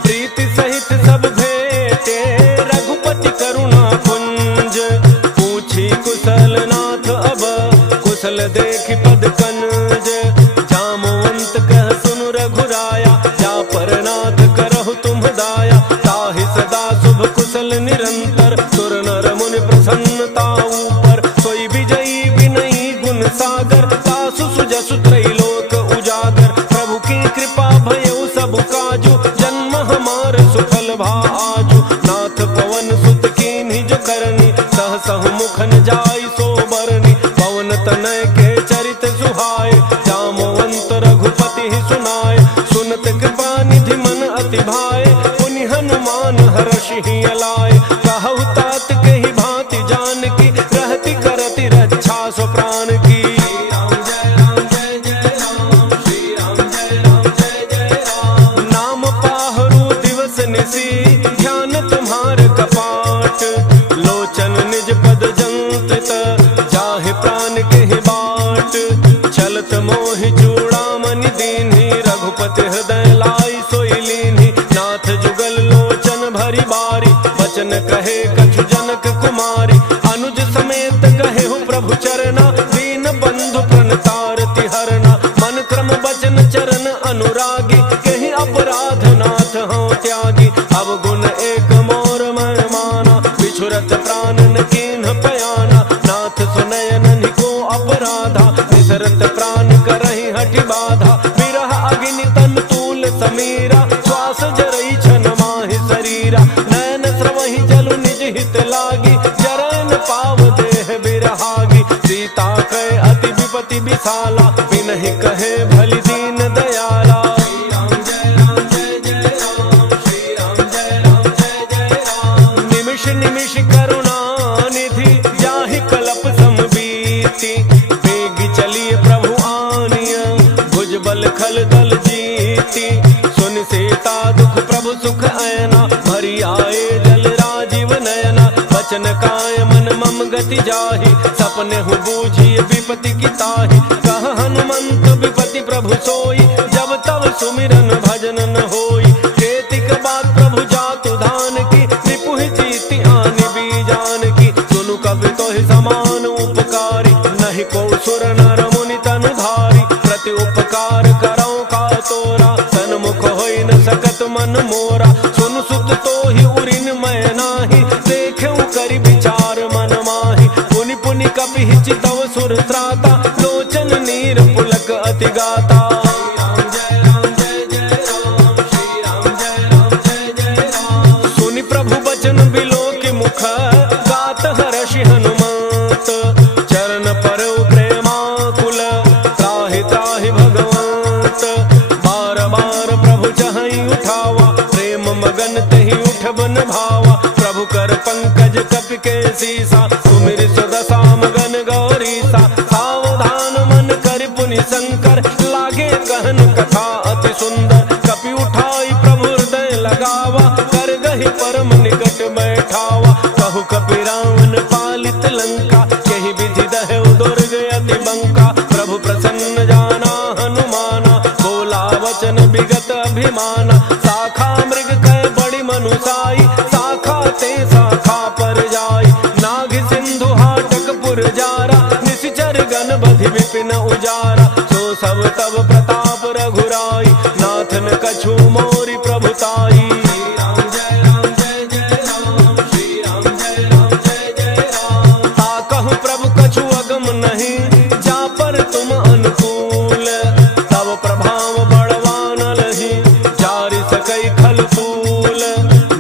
प्रीति सहित सब भेटे, रघुपति करुणा पुंज। पूछी कुशल नाथ अब, कुशल देखि पद कंज। जामवंत कह सुनु रघुराया, जा पर नाथ करहु तुम दाया। ताहि सदा शुभ कुशल निरंतर, सुर नर मुनि प्रसन्नता ऊपर। सोई विजयी विनयी गुण सागर, तासु सुजसु त्रैलोक उजागर। प्रभु की कृपा भयउ सब काजु, जन्म हमार सुफल भा आजु। नाथ पवन सुत कीन्ही जो करनी, सहसहु मुख न जाई सो बरनी। पवन तनय के चरित सुहाए, जामवंत रघुपति ही सुनाए। सुनत कृपा निधि मन अति भाए, पुनि हनुमान हर्षि ही अलाए। कहु तात के ही भांति जानकी, रहति करति रक्षा सो प्राण की। नाम पाहरु दिवस निसी, ध्यान तुम्हार कपाट। लोचन निज पद जंत्रित, जाहि प्राण के ही बाट। चलत मोहि चूड़ामणि दीन्ही, रघुपति हृदय लाई सोई लीन्ही। नाथ जुगल लोचन भरी बारी, बचन कहे कछु जनक कुमारी। अनुज समेत कहे हूँ प्रभु चरना, दीन बंधु प्रणतारति हरना। मन क्रम बचन चरण अनुरागी, कहीं अपराध नाथ हूँ त्यागी। अब गुण एक मोर मैं माना, बिछुरत प्राण न कीन्ह पयाना। नाथ सुनयन को अपराधा, निसरत प्राण करहि हठि बाधा। विरह अग्नि तन तूल समीरा, श्वास जरई छन माहि शरीरा। नयन स्रवहि जलु निज हित लागी, जरन पाव देह बिरहागी। सीता कहे अति विपति विशाला, बिनहि कहे भली दीन दयाला। निमिष निमिष करुणा निधि, जाहि कलप समबीति। बेगी चलिए प्रभु आनिया, भुज बल खल दल जीती। सुन सीता दुख प्रभु सुख ऐना, भरी आए जल राजीव नयना। बचन काय मन मम गति जाहि, सपने हु बूझिए विपति की ताहि। कह हनुमंत विपति प्रभु सोई, जब तब सुमिरन भजन न होई। केतिक बात प्रभु जातु धान की, रिपुहि जीति आनि बीजान की। सुनु कवि तो ही समान उपकारी, नहीं को सुर नर मुनि तनु धारी। सदगति गाता। सुनि प्रभु बचन बिलो के मुख गात हर्षि हनुमंत। चरण पर प्रेमाकुल त्राहि त्राहि भगवंत। बार बार प्रभु चहई उठावा प्रेम मगन तहि उठ बन भावा। प्रभु कर पंकज कपि के सीसा सुमिर सुदशा मगन गौरीसा। सावधान मन कर पुनि शंकर लागे कहन कथा अति सुंदर। कपि उठाई प्रभु हृदय लगावा कर गहि परम निकट बैठावा। कहु कपि रावण पालित लंका यही विधि दहु दुर्ग अति बंका। प्रभु प्रसन्न जाना हनुमाना बोला वचन विगत अभिमाना। शाखा मृग कह बड़ी मनुसाई शाखा ते शाखा पर जाई। नाग सिंधु हाटक पुर जारा निश्चर गण बधि विपिन उजारा। सो सब तब प्रताप रघुराई नाथन कछु मोरि प्रभुताई। ताकहु प्रभु कछु अगम नहीं जा पर तुम अनुकूल। तब प्रभाव बड़वान लही जारि सकई खल फूल।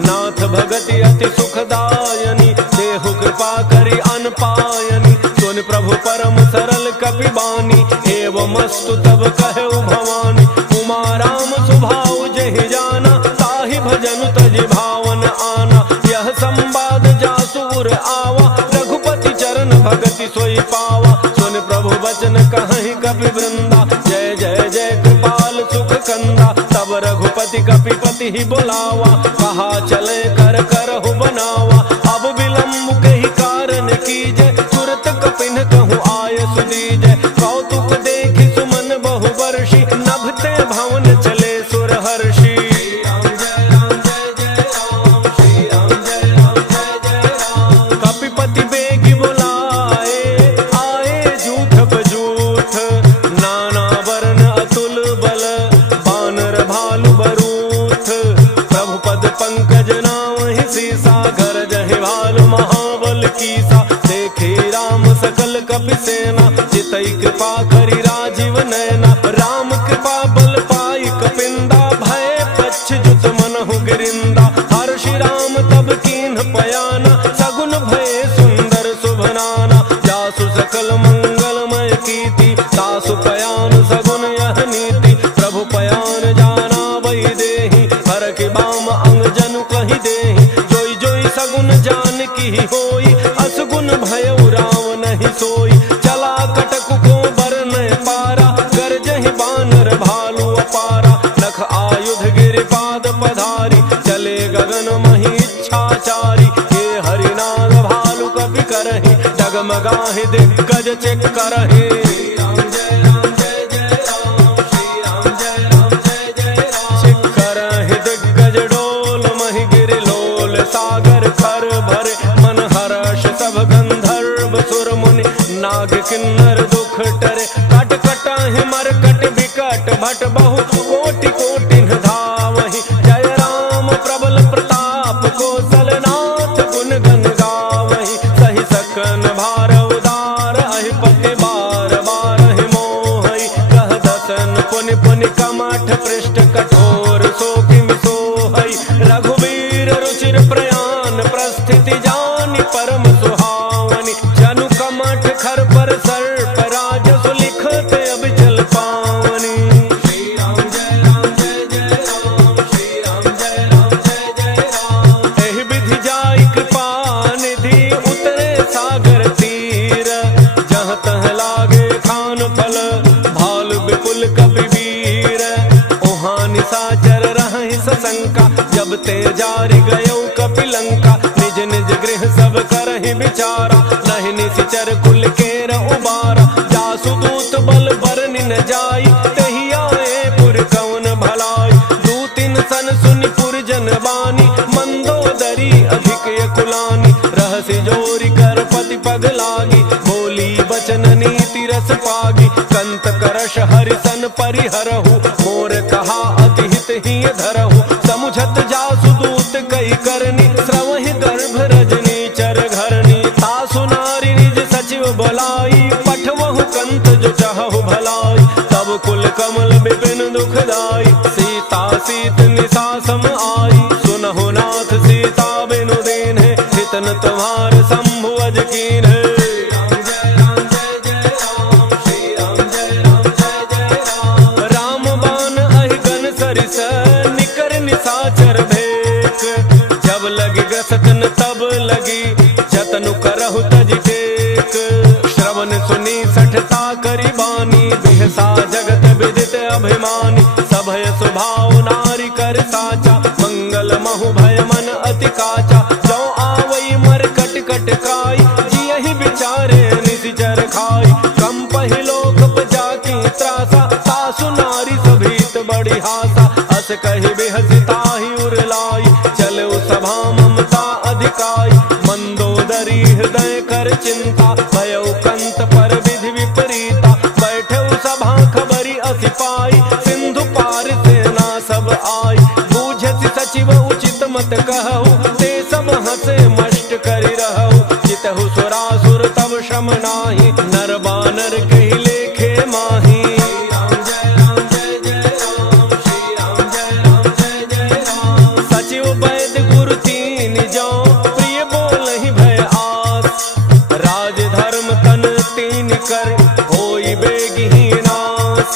नाथ भगति अति सुखदायनी देहु कृपा करि अनपायनी। सुन प्रभु परम सरल कपि बानी एवं अस्तु तब कहु भवानी। उमा राम सुभाव जहि जाना ताहि भजन तजि भावन आना। यह संवाद जासुर आवा रघुपति चरण भगति सोई पावा। सुन प्रभु वचन कहहि कपि वृंदा जय जय जय कृपाल सुख कंदा। तब रघुपति कपिपति ही बुलावा कहा चले कर करहु बनावा। अब विलम्ब कही कारण कीजय तुरत कपिन कहूँ आय सुदीजय। कौतुक देखि सुमन बहु वर्षि नभते भवन चले सुर हर्षि। कपिपति बेगी बुलाए आए जूठ बजूठ। नाना वर्ण अतुल बल बानर भालु बरूथ। प्रभु पद पंकज नामहि सीसा घर जहि भालु महाबल कीसा। देखे राम सकल कपि सेना चितई कृपा करि राजीव नैना। राम कृपा बल पाई कपिंदा भय पच्छ जुत मनहु गिरिंदा। हर्षि राम तब कीन्ह पयाना सगुन भय सुंदर शुभनाना। जासु सकल मंगलमय कीर्ति तासु पयान सगुन यह नीति। प्रभु पयान जाना वही देहि हर के बाम अंग जनु कहि देहि। जोई जोई सगुन जान की होई असगुन भयउ राम नहीं सोई। चला कटक को बरन पारा गरजहि बानर भालु अपारा। लख आयुध गिरिपाद पधारी चले गगन मही इच्छाचारी। हे हरिनाग भालु कपि करहि डगमगाहि दिग्गज चेक करहि। चेक करहि दिग्गज डोल महि गिरि लोल। सागर खर भरे मन हर्ष सब गंधर्व सुर मुनि। नाग किन्नर दुख टरे कट कटाहि मरकट विकट भट बहु कोटि कोटि धावहि। जय राम प्रबल प्रताप कौशल नाथ गुण गन गावहि। सहि सकन भार उदार अहिपति बार बार मोहि। कह दसन पुनि पुनि कमठ पृष्ठ कठोर सो किमि सोहै। रघुवीर रुचिर प्रयान प्रस्थिति जानि परम सुहावनी। जनु कमठ खर पर सर्प राज सुलिखत अब चल पावनी। श्री राम जय जय राम श्री राम जय जय राम। एहि विधि जाई कृपा निधि उतरे सागर तीर। जहाँ तह लागे खान फल भाल विपुल कपि वीर। ओहाँ निशाचर रहहि सशंका जब ते जारि गयो कपि लंका। निज निज गृह सब करहि विचारा नहीं निश्चर कुल केर उबारा। जासु दूत बल बरनि न जाई तहि आए पुर कौन भलाई। दूतिन सन सुनि पुर जन बानी मंदोदरी अधिक कुलानी। रहसि जोरि कर पति पग लागी बोली बचन नीति रस पागी। कंत करश हरिसन परिहरहु मोर कहा अति हित ही धरहु। समुझत जासु दूत कई करनी श्रवहि गर्भ रजनी चर घरनी। तासु नारी निज सचिव बलाई पठवहु कंत जो चाहु भलाई। तब कमल विपिन दुखदाई, सीता सीत निशा सम आई, सुनहु नाथ सीता बिनु दीन है, हितन तुम्हार शंभु अज कीन है। निशाचर भेक, जब लगी ग्रसतन तब लगी, जतनु करहु तज टेक, श्रवण सुनी सठता करी बानी, बिहसा जगत विदित अभिमानी, सभय स्वभाव नारी कर साचा, मंगल महु भय मन अति काचा, जो आवई मर कट कट काई, जियहि विचारे निशिचर खाई, कम पहिलोक जाकी त्रासा, सासु नारी सभीत बड़ी हासा, अस कहि बेहसिता ही उरलाई, चलो सभा ममता अधिकाई, मंदोदरी हृदय कर चिंता, भयो कंत पर विधि विपरीता, बैठे सभा खबरी अति पाई, सिंधु पार सेना सब आई, बूझति सचिव उचित मत कहु, ते सब हंसे मष्ट करि रहु, जितहु सुरासुर तब श्रम नाही, नर बानर कहि लेखे माही। कर होई बेगी नाश,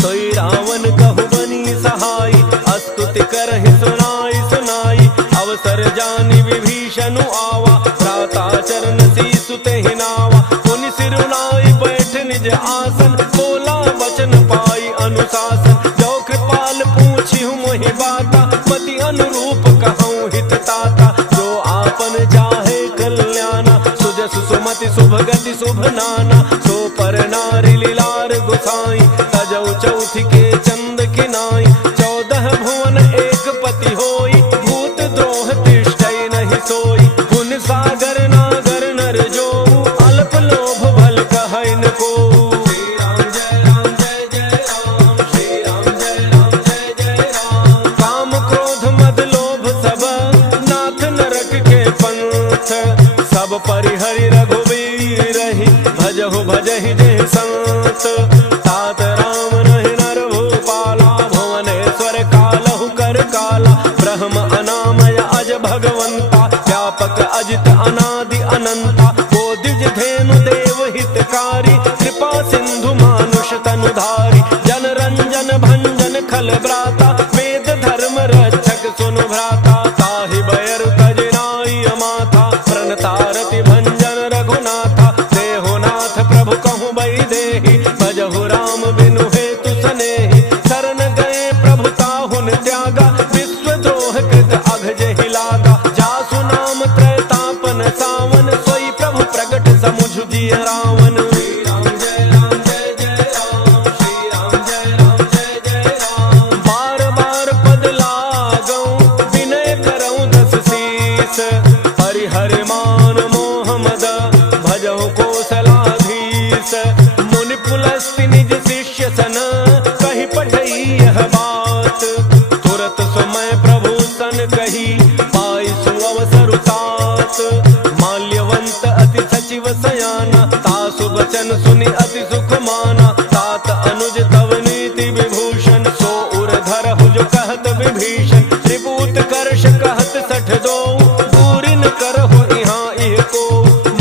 सोई रावण कहु बनी सहाई, स्तुति करहि सुनाई सुनाई, अवसर जानि विभीषण आवा, भ्राता चरण सीसु तेहि नावा, मुनि सिरुनाई बैठ निज आसन, बोला वचन पाई अनुशासन, जो कृपाल पूछिहु मोहि बाता, पति अनुरूप कहूँ हित ताता, जो आपन चाहे कल्याणा, सुजस सुमति शुभ गति शुभ नाना, सो पर नारी लीलार गुसाई, तजौ चौथी के चंद किनाई, 14 भुवन एक पति होई, भूत द्रोह तिष्ठै नहीं सोई, गुण सागर नागर नर जो, अल्प लोभ भल कहै न को। श्री राम जय राम जय जय राम, श्री राम जय राम जय जय राम, काम क्रोध मद लोभ सब, नाथ नरक के पंथ, सब परिहरि रघुवीर ही, भजहु भजहि जय संत, तात राम नहि नर भूपाला, भुवनेश्वर कालहु कर काला, ब्रह्म अनामय अज भगवंता, व्यापक अजित अनादि अनंता, बोधिज धेनु देव हितकारी, कृपा सिंधु मानुष तनुधारी, जन रंजन भंजन खल ब्राता, वेद धर्म रक्षक सुनु भ्राता, ताहि बयरु तज नाई अमाता, प्रणतारति भंजन रघुनाथा, देहो नाथ प्रभु कहूँ बई देहि, भजहु राम बिनु हेतु सनेहि, शरण गए प्रभु ताहुन त्यागा, विश्व द्रोह कृत अघ जेहि लागा, जासु नाम त्रैतापन सावन, सोई प्रभु प्रगट समुझ जिय रावण। श्री राम जय राम जय जय राम, श्री राम जय राम जय जय राम, बार बार पद लागऊं, विनय करऊं दस शीस, परिहरि मान मोह मद, भजहु कौशलाधीश, मुनि पुलस्ति निज शिष्य सन, कहि पठई यह बात, तुरत समय प्रभु सन कही, पाई सुअवसर तात, माल्यवंत अति सचिव सयाना, तासु वचन सुनि अति सुख माना, तात अनुज तव नीति विभूषण, सो उर धरहु जो कहत विभीषण, त्रिभूत कर्ष कहत सठ दो, दूरि न करहु यहाँ इह को,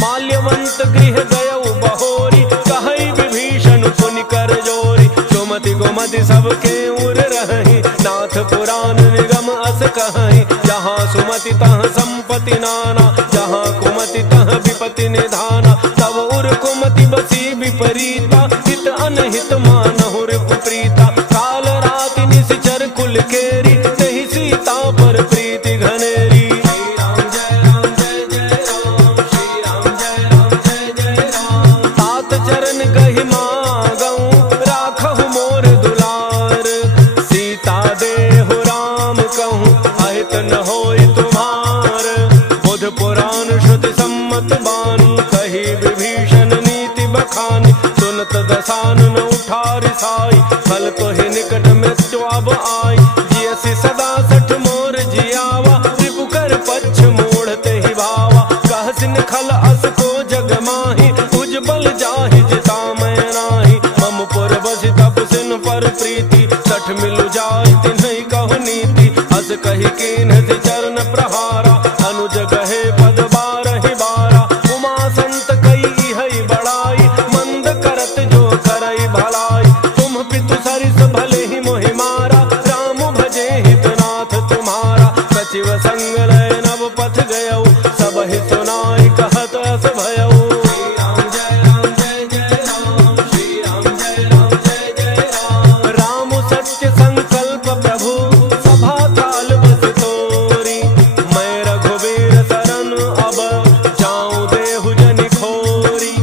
माल्यवंत गृह गयउ बहोरी, कहई विभीषण पुनि कर जोरी, सुमति गुमति सबके उर रही, नाथ पुराण निगम अस कहई, जहाँ सुमति तह संपत्ति नाना, जहाँ कुमति तह विपति निधाना, तब उर कुमति बसी विपरीता, हित अनहित मानहु रिपु प्रीता, काल राति निशिचर कुल केरी, तेहि सीता पर प्रीति घनेरी। श्री राम जय राम जय जय राम, श्री राम जय राम जय जय राम, तात चरण कहि मागऊं, राखहु मोर दुलार, सीता देहु राम कहूँ, अहित न होई तुम्हार, बुध पुराण श्रुति सम्मत बानी, कही विभीषण नीति बखानी, सुनत दसानन उठारि साई, फल तो ही निकट मृत्यु अब आई, जियसि सदा सठ मोर जियावा, रिपु कर पच्छ मूढ़ते ही भावा, कहसिन खल अस को जग माही, उज्जवल जाहि जिता मैं नाही, मम पुर बसि तप सिन पर पितु सरिस भले ही मोहि मारा, राम भजे हितनाथ तुम्हारा। सचिव संग लय नव पथ गयऊ, सब ही सुनाई कहत अस भयऊ। राम सत्य संकल्प प्रभु सभा काल बस तोरी, मैं रघुवीर शरण अब जाऊं देहु जनि खोरी।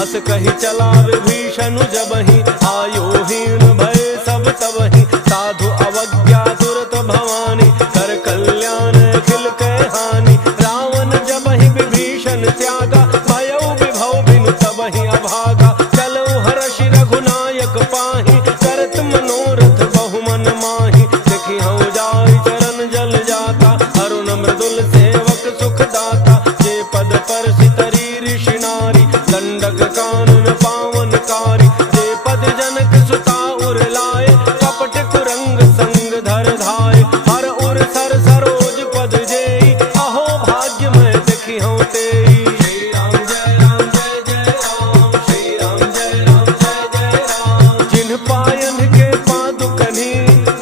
अस कही चला विभीषण जबहि, आयुहीन भय सब तबहि। साधु अवज्ञा तुरत भवानी, कर कल्याण अखिल कै हानि। रावण जबहि विभीषण त्यागा, भयउ विभव बिनु तबहि अभागा। चलऊ हर्षि रघुनायक पाहि, करत मनोरथ बहु मन माहि। देखि हऊँ जाय चरण जल जाता, अरुण मृदुल सेवक सुख दाता। जे पद परसि तरी ऋषि नारी, दंडक कानन पावन कारी। जे पद जनक सुता उर लाए, कपट कुरंग संग धर धाय। हर उर सर सरोज पद जेई, अहो भाग्य मैं देखी हूँ तेई। श्री राम जय राम जय जय राम, श्री राम जय राम जय जय राम। जिन पायन के पादुकनि,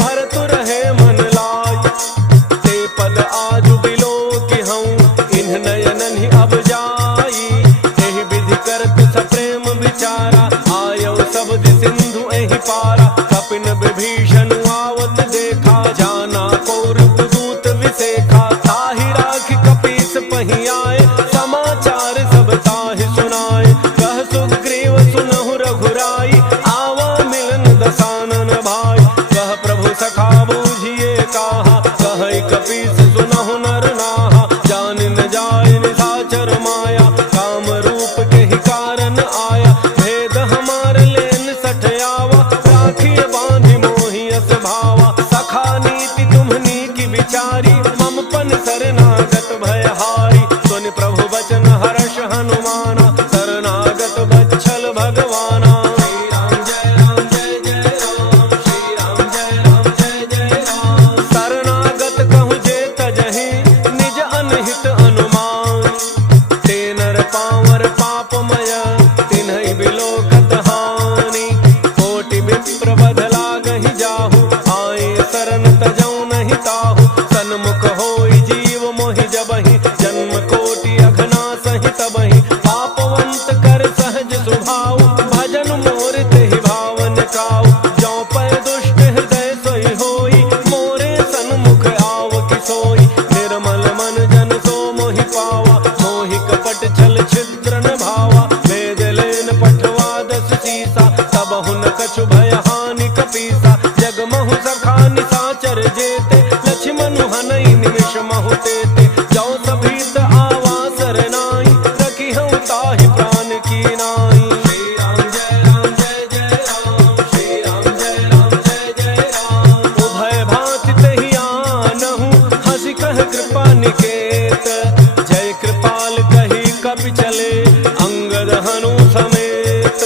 भरत रहे मन लाय। ते पद आजु बिलो कि हूँ, इन्ह नयनन ही अब जाई। एहि विधि करत सप्रेम विचारा, आयौ शब्द सिंधु एहि पारा। कपिन विभीषण आवत देखा, जाना कौरव दूत विसेखा। ताहि राखि कपीस पहि आए, समाचार सब ताहि सुनाए। कह सुग्रीव सुनहु रघुराई, आवा मिलन दसानन भाई। कह प्रभु सखा बूझिए काहा, कहै कपीस सुनहु नर नाहा। जान न जाय निशाचर माया, काम रूप के ही कारण आया। भेद हमार लेन सठ आवा, राखिय बांधि मोहि अस भावा। सखा नीति तुम्हनी की विचारी, मम पन शरणागत भयहारी। सुनि प्रभु बचन हर्ष हनुमाना, शरणागत बच्छल भगवाना। श्री राम जय राम जय जय राम, श्री राम जय राम जय जय राम। शरणागत कहूँ जे तजहि, निज अनहित अनुमान। ते नर पावर पापमय, तिन्है बिलोकत हानि। कोटि विप्र बध लागहि जाहु, आए शरण तजौ नहीं ताहु। सन्मुख होई जीव मोहि जबहि, जन्म कोटि अघनासहि तबहि। पापवंत कर सहज सुभाव, भजन मोर तेहि भावन काऊ। जौ पै दुष्ट हृदय सोई होई, मोरे सन्मुख आव कि सोई। निर्मल मन जन सो मोहि पावा, मोहि कपट छल छिद्र न भावा। वेद लेन पठवा दस सीसा, तब हुन कछु भय हानि कपीसा। जगमहु सखा निशाचर जेते, लक्ष्मण हनई निमिष महु तेते। जौ सभीत आवा सरनाई, रखी हूँ ताहि प्राण की नाई। श्री राम जय राम जय जय राम, श्री राम जय राम जय जय राम। उभय भांति तेहि आनहु, हंसी कह कृपा निकेत। जय कृपाल कही कपि चले, अंगद हनु समेत।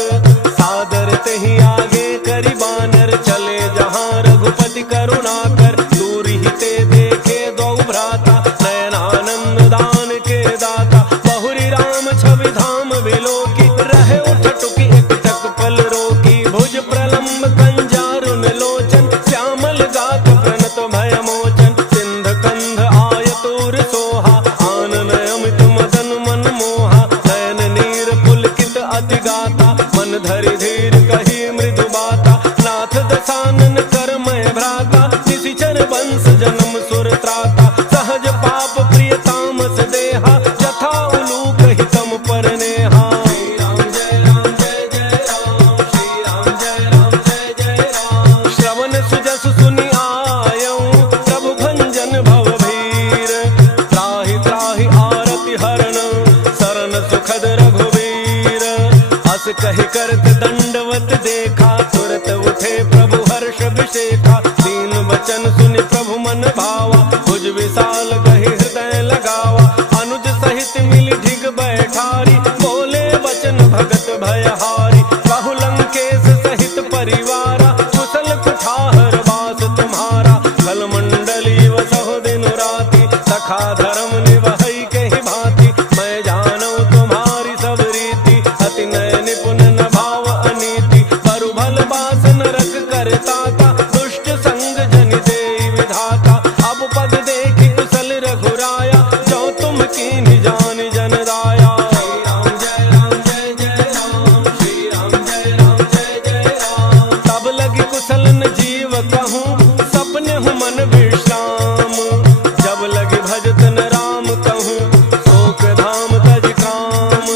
सादर तेहि आगे करि बानर, चले जहाँ रघुपति करुणा कर। दूर ही ते देखे दो भ्राता, नयनानंद दान के दाता। बहुरी राम छवि धाम बिलोकी, रहे उठ टुकी एक टक पल रोकी। भुज प्रलम्ब कंजारुन लोचन, श्यामल गात प्रणत भय मोचन। सिंध कंध आयतुर सोहा, आनन अमित मदन मन मोहा। नयन नीर पुलकित अति गाता, मन धरि धीर कही मृदु बाता। नाथ दसानन कर मैं भ्राता, निशिचर वंश जन्म सुर त्राता। सहज पाप प्रिय तामस देहा, जथा उलूक हितम पर नेहा। श्री राम जय राम जय जय राम, श्री राम जय राम जय जय राम। श्रवण सुजस सुनि आयऊँ, प्रभु भंजन भव भीर। त्राहि त्राहि आरति हरण, शरण सुखद रघुवीर। अस कहि करत दंडवत देखा, तुरत उठे प्रभु हर्ष विशेखा। दीन वचन सुनि प्रभु मन भावा, भुज विशाल कहि हृदय लगावा। अनुज सहित मिलि ढिग बैठारी, बोले वचन भगत भयहारी। कहु लंकेश सहित परिवारा, कुशल कुठार वास तुम्हारा। कल मंडली वसहु दिन राति, सखा धर्म निवहै कहि भांति। मैं जानू तुम्हारी सब रीति, अति नय निपुण न भाव अनीति। परु भल बास नरक करता था, दुष्ट संग जन देई विधाता। अब पद देखि कुशल रघुराया, जो तुम कीन्हि जान जन दाया। श्री राम जय राम जय जय राम, श्री राम जय राम जय जय राम। तब लगी कुशल न जीव कहूँ, सपने हूँ मन विश्राम। जब लगी भजत न राम कहूँ, शोक धाम तज काम।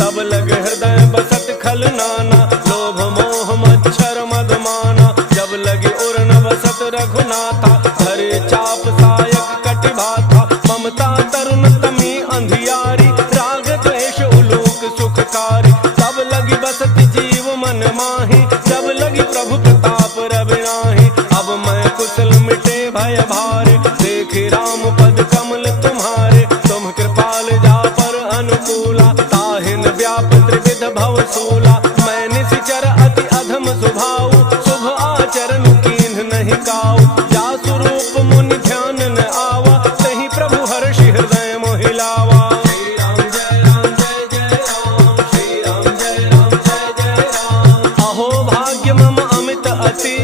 तब लगे हृदय बसत खल नाना, लोभ मोह मच्छर मद माना। जब लगी उर न बसत रघुनाथा, हरे चाप सायक कटि भाथा। ममता तरुण तमी अंधियारी, राग द्वेष उलूक सुखकारी। तब लगी बसत जीव मन माही, जब लगी प्रभु प्रताप रविनाही। अब मैं कुशल मिटे भय भारे, देखि राम पद कमल तुम्हारे। तुम कृपाल जा पर अनुकूला, ताहिन व्याप त्रिविध भव सूला। मैं निशिचर अति अधम स्वभाव, शुभ आचरण कीन्ह नहीं काऊ। जा स्वरूप मुनि ध्यान न आवा, तहि प्रभु हर्षि हृदय मोहि लावा। श्री राम जय राम जय जय राम, श्री राम जय राम जय जय राम। अहो भाग्य मम अमित अति,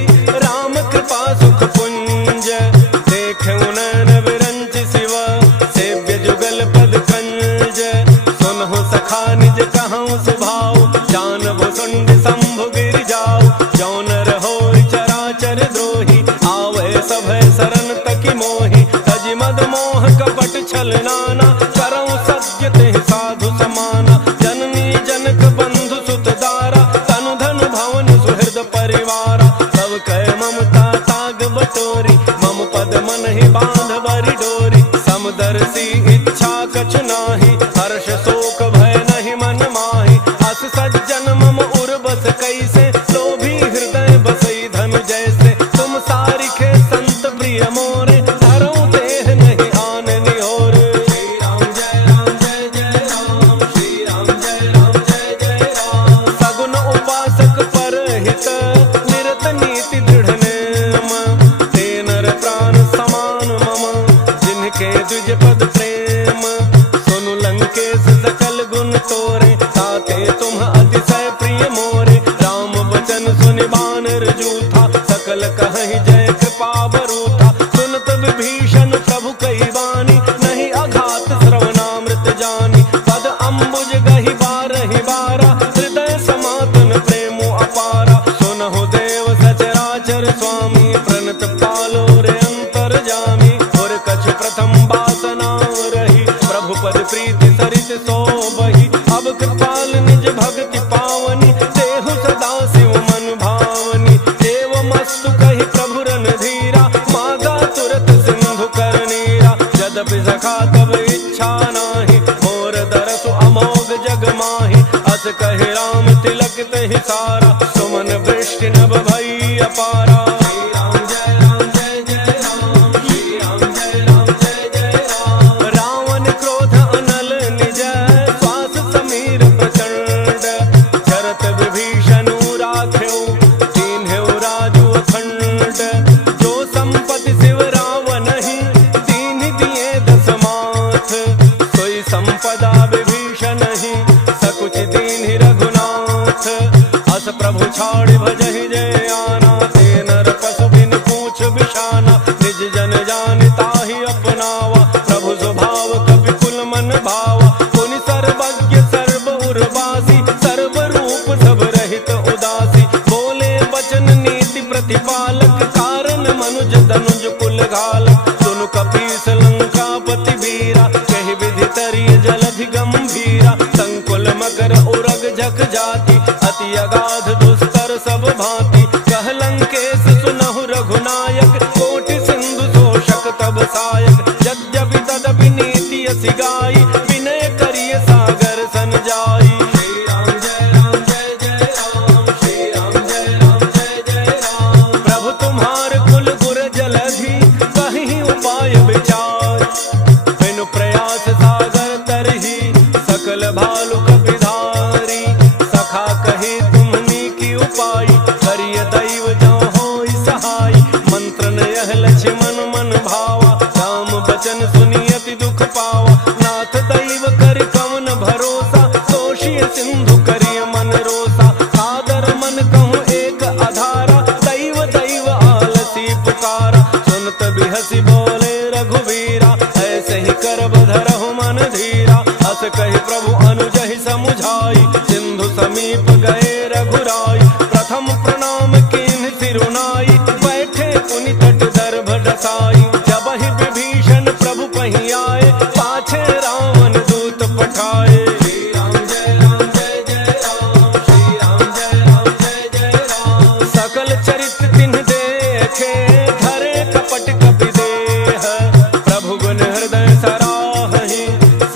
राम कृपा सुख पुंज। देखऊँ नयन विरंच शिव, सेव्य जुगल पद कंज। सुनहु सखा निज कहऊँ सुभाव, जान भुसुंड शंभु गिर जाऊ। जौन रहो चराचर द्रोही, आवै सभय शरण तकी मोहि। तजि मद मोह कपट छल नाना, करऊँ सत्य तेहि साधु समाना। जननी जनक बंधु सुत दारा, तनु धनु भवन सुहृद परिवारा। सब कह ममता ताग बटोरी, मम पद मन ही बांध बरी डोरी। समदर्शी इच्छा कछु नाही, हर्ष शोक भय नहीं मन माही। अस सज्जन मम उर बस कैसे, लोभी हृदय बसई धनु जैसे। तुम सारिखे संत प्रिय मोरे, धरऊँ देह नहीं आन निहोर। श्री राम जय राम जय जय राम, श्री राम जय राम जय जय राम। सगुन उपासक परहित, निरत नीति दृढ़ नेम। ते नर प्राण समान मम, जिनके द्विज पद प्रेम। सुनु लंकेश सकल गुण तोरे, ताते तुम अतिशय प्रिय मोरे। राम वचन सुनि बानर जूथा, सकल कहहि जय कृपा बरूथा। सुनत विभीषण प्रभु कहि बानी, नहीं अघात श्रवणामृत जानी। पद अम्बुज गहि बारहि बारा, हृदय समातन प्रेमो अपारा। सुनहु देव सचराचर स्वामी, प्रणत पालो रे अंतर जामी। और कछु प्रथम वासना रही, प्रभु पद प्रीति सरित सोबहि। अब कृपाल निज भक्ति पावनी, देहु सदा शिव मन भावनी। एवमस्तु कहि प्रभु रणधीरा, मागा तुरत सिंधु कर नीरा। यद्यपि सखा तब इच्छा नाही, मोर दरसु अमोघ जग माही। अस कहि राम तिलक तहि सारा, सुमन वृष्टि नभ भई अपारा। श्री राम जय राम जय जय राम, श्री राम जय राम जय जय राम। रावण क्रोध अनल निज, श्वास समीर प्रचंड। चरत विभीषण राख्यो, दीन्हु राजु अखंड। जो संपत्ति शिव रावणहि, दीन्हि दिए दस माथ। सोई संपदा विभीषणहि, सकुच दीन्हि रघुनाथ। अस प्रभु छाड़ि भजहि जय आना, ते नर पशु बिन पूछ बिषाना। निज जन जानि ताहि अपनावा, प्रभु स्वभाव कपि कुल मन भावा। पुनि सर्वज्ञ सर्व उर्वासी, सर्व रूप सब रहित उदासी। बोले वचन नीति प्रतिपालक, कारण मनुज धनुज कुल घालक। सुनु कपीस लंकापति वीरा, कहि विधि तरिय जलधि गंभीरा। संकुल मकर उरग झक जाति, अति अगाध दुस्तर सब भांति। कह लंकेश सुनहु रघुनायक, कोटि सिंधु शोषक तब सायक। यद्यपि तदपि नीति असि गाई, विनय करिय सागर सन जाई। श्री राम जय राम जय जय राम, श्री राम जय राम जय जय राम। प्रभु तुम्हार कुल गुर जलधि, कहीं उपाय विचार। बिनु प्रयास सागर तरहि, सकल भालु कपिधारी। सखा कही तुमनी की उपाय, करिय दैव जो हो सिरुनाई, बैठे पुनि तट दर्भ डसाई। जब ही विभीषण प्रभु पही आए, पाछे रावण दूत पठाए। श्री राम जय राम जय जय राम, श्री राम जय राम जय जय राम। सकल चरित तिन्ह देखे, धरे कपट कपि देह। प्रभु गुण हृदय सराहहि,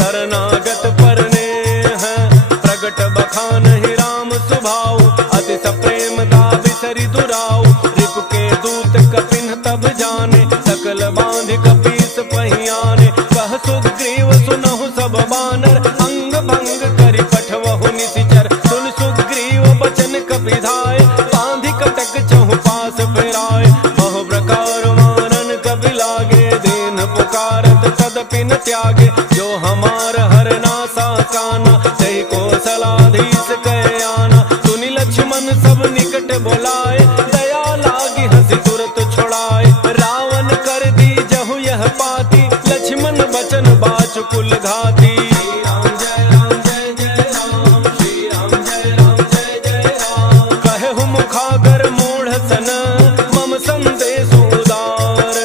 शरणागत परनेह। प्रगट बखानहि राम सुभाऊ, अति सप्रेम दाबिसरि दुराऊ। रिपु के दूत कपिन तब जाने, सकल बांधि कपीस पहियाने। कह सुग्रीव सुनहु सब बानर, अंग भंग करि पठवहु निशिचर। सुन सुग्रीव बचन कपिधाय, बांधि कटक चहु पास फिराय। बहु प्रकार मारन कपि लागे, दीन पुकारत तदपि न त्यागे। जो हमार हरनासा काना, तहि कौशलाधीश कह आना। सुनि लक्ष्मण सब निकट बोलाए, दया लागी हंसी तुरत छुड़ाए। रावण कर दी जहु यह पाती, लक्ष्मण बचन बाचु कुल घाती। श्री राम जय राम जय जय राम, श्री राम जय राम जय जय राम। कहु मुखागर मूढ़ सन, मम संदेश उदार।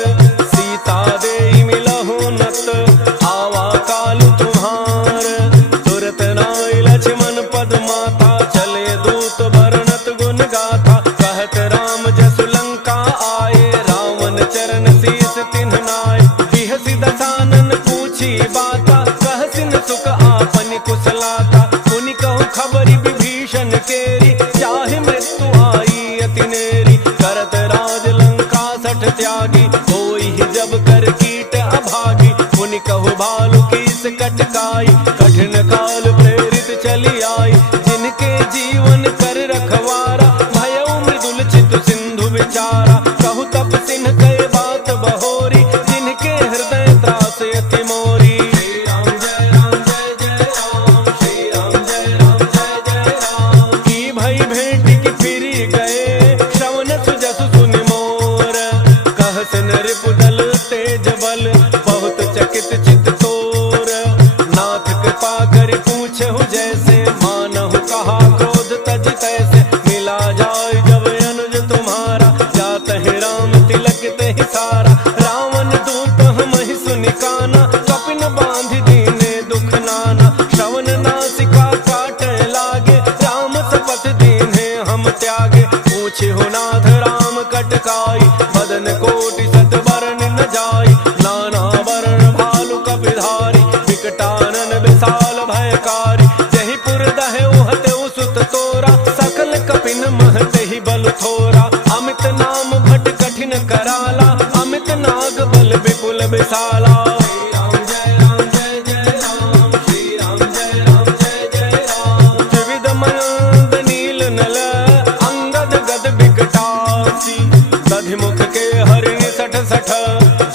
सीता देहि मिलहु नत, आवा कालु तुम्हार। तुरत नाय लक्ष्मण पद माथा, चले दूत बरनत गुण गाथा। कहत राम जसु लंका आए, रावण चरण शीस तिन्ह नाय। बिहसि दसानन पूछी बाता, कहसिन सुख आपनि कुशलाता। मुनि कहु खबरि विभीषण केरी, चाहे मृत्यु आई अति नेरी। करत राज लंका सठ त्यागी, होई जब कर कीट अभागी। मुनि कहु भालु कीस कटकाई, कठिन काल प्रेरित चली आई। जिनके जीवन कर रखवारा, भयउ मृदुल चित सिंधु विचारा। कहु तप सिन्ह कहे बात बहोरी, जिनके हृदय त्रास अति मोरी। श्री राम जय राम जय जय राम, श्री राम जय राम जय जय राम। की भई भेंट की फिरी गए, श्रवण सुजसु सुनि मोर। कहसिन रिपुदल तेज बल, बहुत चकित चित तोर। नाथ कृपा करि पूछहु जैसे, मानहु कहा क्रोध तज तैसे। मिला जाय जब अनुज तुम्हारा, जात है राम तिलक तेहि सारा। रावण दूत हमहि सुनि काना, कपिन बांधि दीने दुख नाना। श्रवण नासिका काटे लागे, राम शपथ दीन्हे हम त्यागे। पूछहु नाथ राम कटकाई, बदन कोटि सत बरन न जाई। नाना वरण भालु कपिधारी, विकटानन विशाल भयकारी। जहि पुर दहउ हतउ सुत तोरा, सकल कपिन मह तेहि बल थोरा। अमित नाम भट कठिन कराला, अमित नाग बल विपुल विशाला। श्री राम जय राम जय जय राम, श्री राम जय राम जय जय राम। त्रिविध मयंद नील नल, अंगद गद विकटासी। दधिमुख के हरिणि सठ सठ,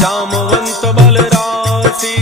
जामवंत बल राशि।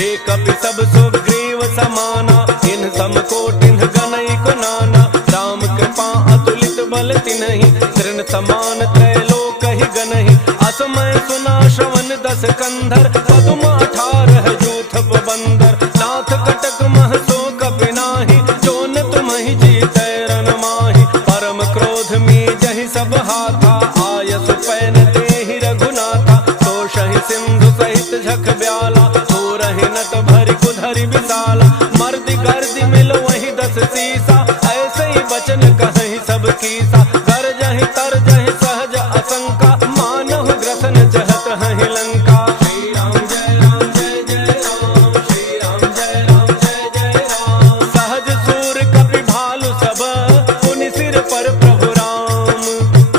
एक कपि सब सुग्रीव समाना, इन सम कोटिन गनई को नाना। राम कृपा अतुलित बल तिन्हि, तृण समान त्रैलोक ही गनहि। असमय सुना श्रवण दस कंधर, पदुम 18 जूथ बंदर। नाथ कटक मह सो कपि नाही, जो न तुम्हि जीतै रन माहि। परम क्रोध में जहि सब हाथा, आय सुपैन तेहि रघुनाथा। तोषहि सिंधु सहित झख ब्याला, तोरहि नट भरि कुधरि विशाला। मर्दि गर्दि मिलो वही 10 सीसा, ऐसे ही बचन कहि सब कीसा। गरजहि तरजहि सहज असंका, मानहु ग्रसन चहत हहि लंका। श्री राम जय राम जय जय राम, श्री राम जय राम जय जय राम। सहज सूर कपि भालु सब, पुनि सिर पर प्रभु राम।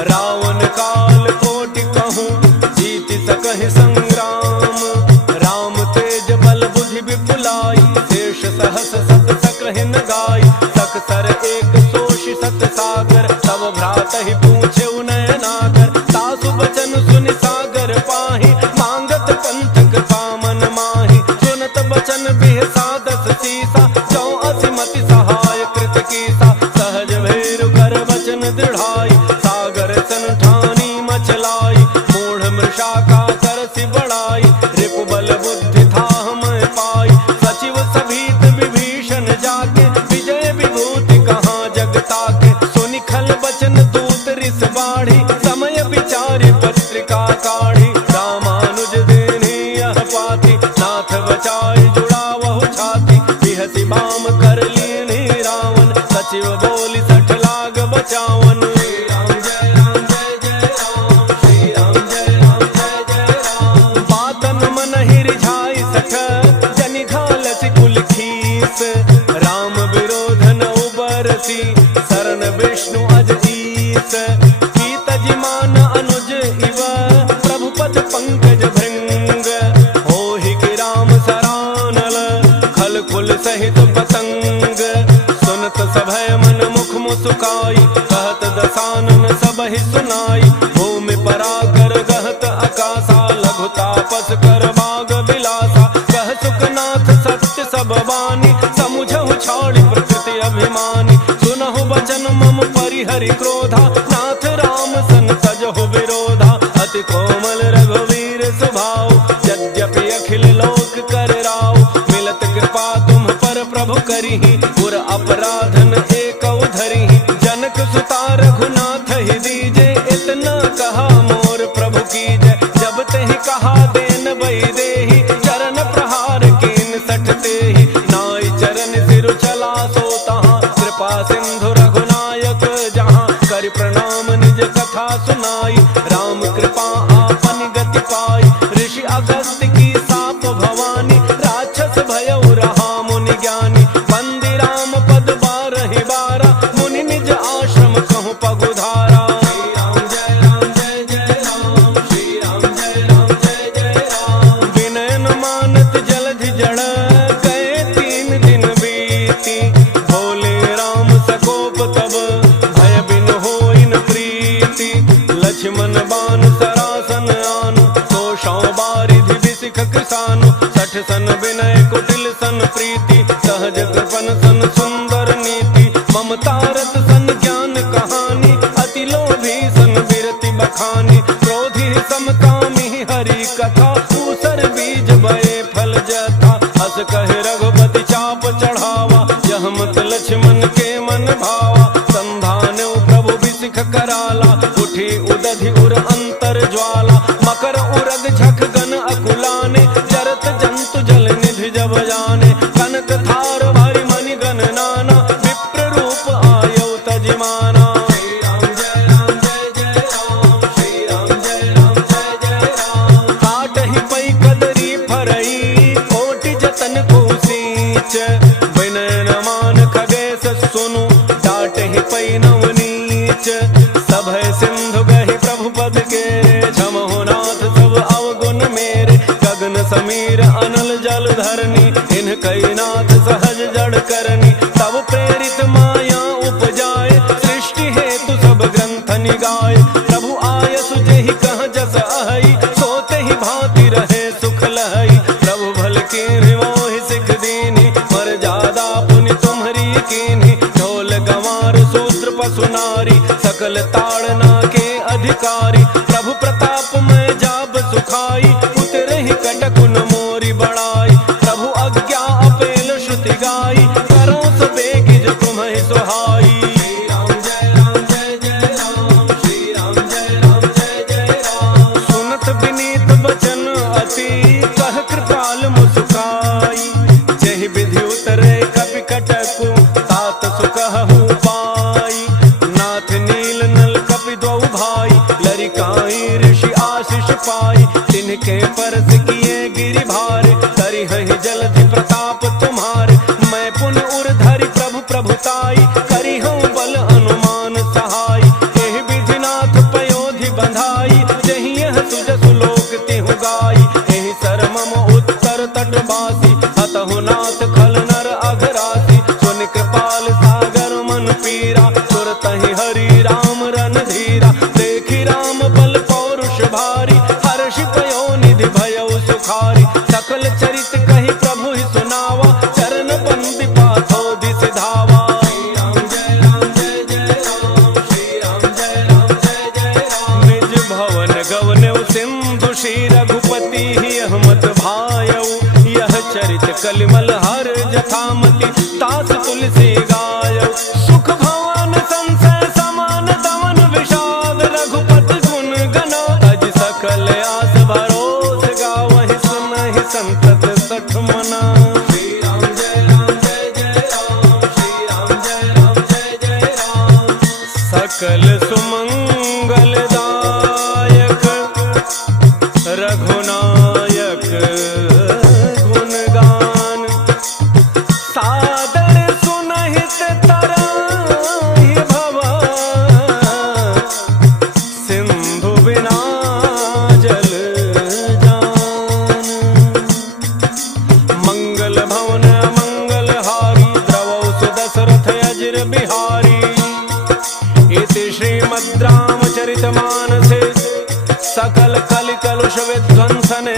रावण काल कोटि लंका काढ़ी रामानुज देनी यह पाती नाथ बचाई जुड़ा वह छाती बिहसी बाम कर लीनी रावण सचिव बोली 60 लाग बचावन राम विरोध न उबरसी शरण विष्णु अज ईस कीत जिमान अनुज इव प्रभु पद पंकज भृंग होहि कि राम सरानल खल कुल सहित पतंग सुनत सभय मन मुख मुसुकाई कहत दसानन सबहि सुनाई भूमि पराकर गहत आकाशा लघु तापस कर बाग बिलासा कह सुखनाथ सत्य सब वाणी समुझहु छाड़ी प्रकृति अभिमानी सुनहु बचन मम परिहरि क्रोधा नाथ राम सन तजहु विरोधा अति कोमल रघुवीर स्वभाव यद्यपि अखिल लोक कर राव मिलत कृपा तुम पर प्रभु करिहि पुर अपराधन एक धरिहि जनक सुता रघुनाथ ही दीजे इतना कहा मोर प्रभु कीजय जब तेहि कहा देन बई देहि चरण प्रहार कीन सठते ही नाई चरण सिर चला सोता कृपा सिंधु रघुनायक जहाँ कर प्रणाम निज कथा सुनाई राम कृपा आपन गति पाई ऋषि अगस्त्य की साप भवानी राक्षस भयउ रहा मुनि ज्ञानी बंदी राम पद 12 बारा मुनि निज आश्रम कहूँ पगुधारा विनय न मानत जलधि जड़ गए 3 दिन बीती बोले राम सकोप तब भय बिन होई न प्रीति लक्ष्मण बान सरासन आनु तोषौ बारिधि बिसिख कृसानु 60 सन विनय कुटिल सन प्रीति सहज कृपन सन सुंदर नीति ममता रत सन ज्ञान कहानी अति लोभी सन बिरति बखानी क्रोधी समकामी हरि कथा ऊसर बीज भये फल जथा हस कहे रघुपति चाप चढ़ावा यह मत लक्ष्मण के मन भावा संधान प्रभु बिसिख कराला उठी उदधि उर अंतर ज्वाला मकर उरग झख गन अकुलाने जरत जंतु जल निधि जब जाने कनक थार भरि मणि गण नाना विप्र रूप आयौ तजिमाना काटहि पै कदरी फरई कोटि जतन को सींच विनय न मान खगेश सुनु डाटहि पै नवनीच सभय सिंधु गहि प्रभु पद के झमहु नाथ सब अवगुण मेरे गगन समीर अनल जल धरनी इन कई नाथ सहज जड़ करनी तब प्रेरित माया उपजाए सृष्टि हेतु सब ग्रंथ निगाए प्रभु आयसु जेहि कह जस अहई सोते ही भांति रहे सुख लहई प्रभु भल की मोहि सिख दीनी मर्यादा पुनि तुम्हरी कीनी ढोल गंवार सूत्र पशु नारी सकल ताड़ना के अधिकारी प्रभु प्रताप में जाब सुखाई उतरहि कटकुन मोरी बड़ाई प्रभु आज्ञा अपेल श्रुति गाई करो सो बेगी जो तुम्हें सुहाई सुनत विनीत बचन अति कह कृपाल मुस्काई जहि विधि उतरे कपि कटकु तात सुकहु पाई नाथ नील नल कपि दो भाई लरिकाई ऋषि आशीष पाई तिनके परस किए गिरि भारे करि हहि जलधि प्रताप तुम्हारे मैं पुन उर धरि प्रभु प्रभुताई करि हूँ बल अनुमान सहाय एहि विधिनाथ पयोधि बंधाई जहि यह सुजसु लोक तिहु गाई एहि सर मम उत्तर तट बासी हतहु नाथ खल नर अघरासी सुनि कृपाल सागर मन पीरा तुरतहि हरि राम रन धीरा देखि राम बल पौरुष भारी हर्षि पयो निधि भयउ सुखारी सकल चरित कहि प्रभु ही सुनावा चरण बंदी पाथो दिस धावा निज भवन गवने सिंधु श्री रघुपति ही अहमत भायऊ यह चरित कलिमल हर जथामति तास तुलसी गायऊ सुख भवन संशय समान दमन विषाद रघुपति गुण गना तज सख सकल कलि कलुष विध्वंसने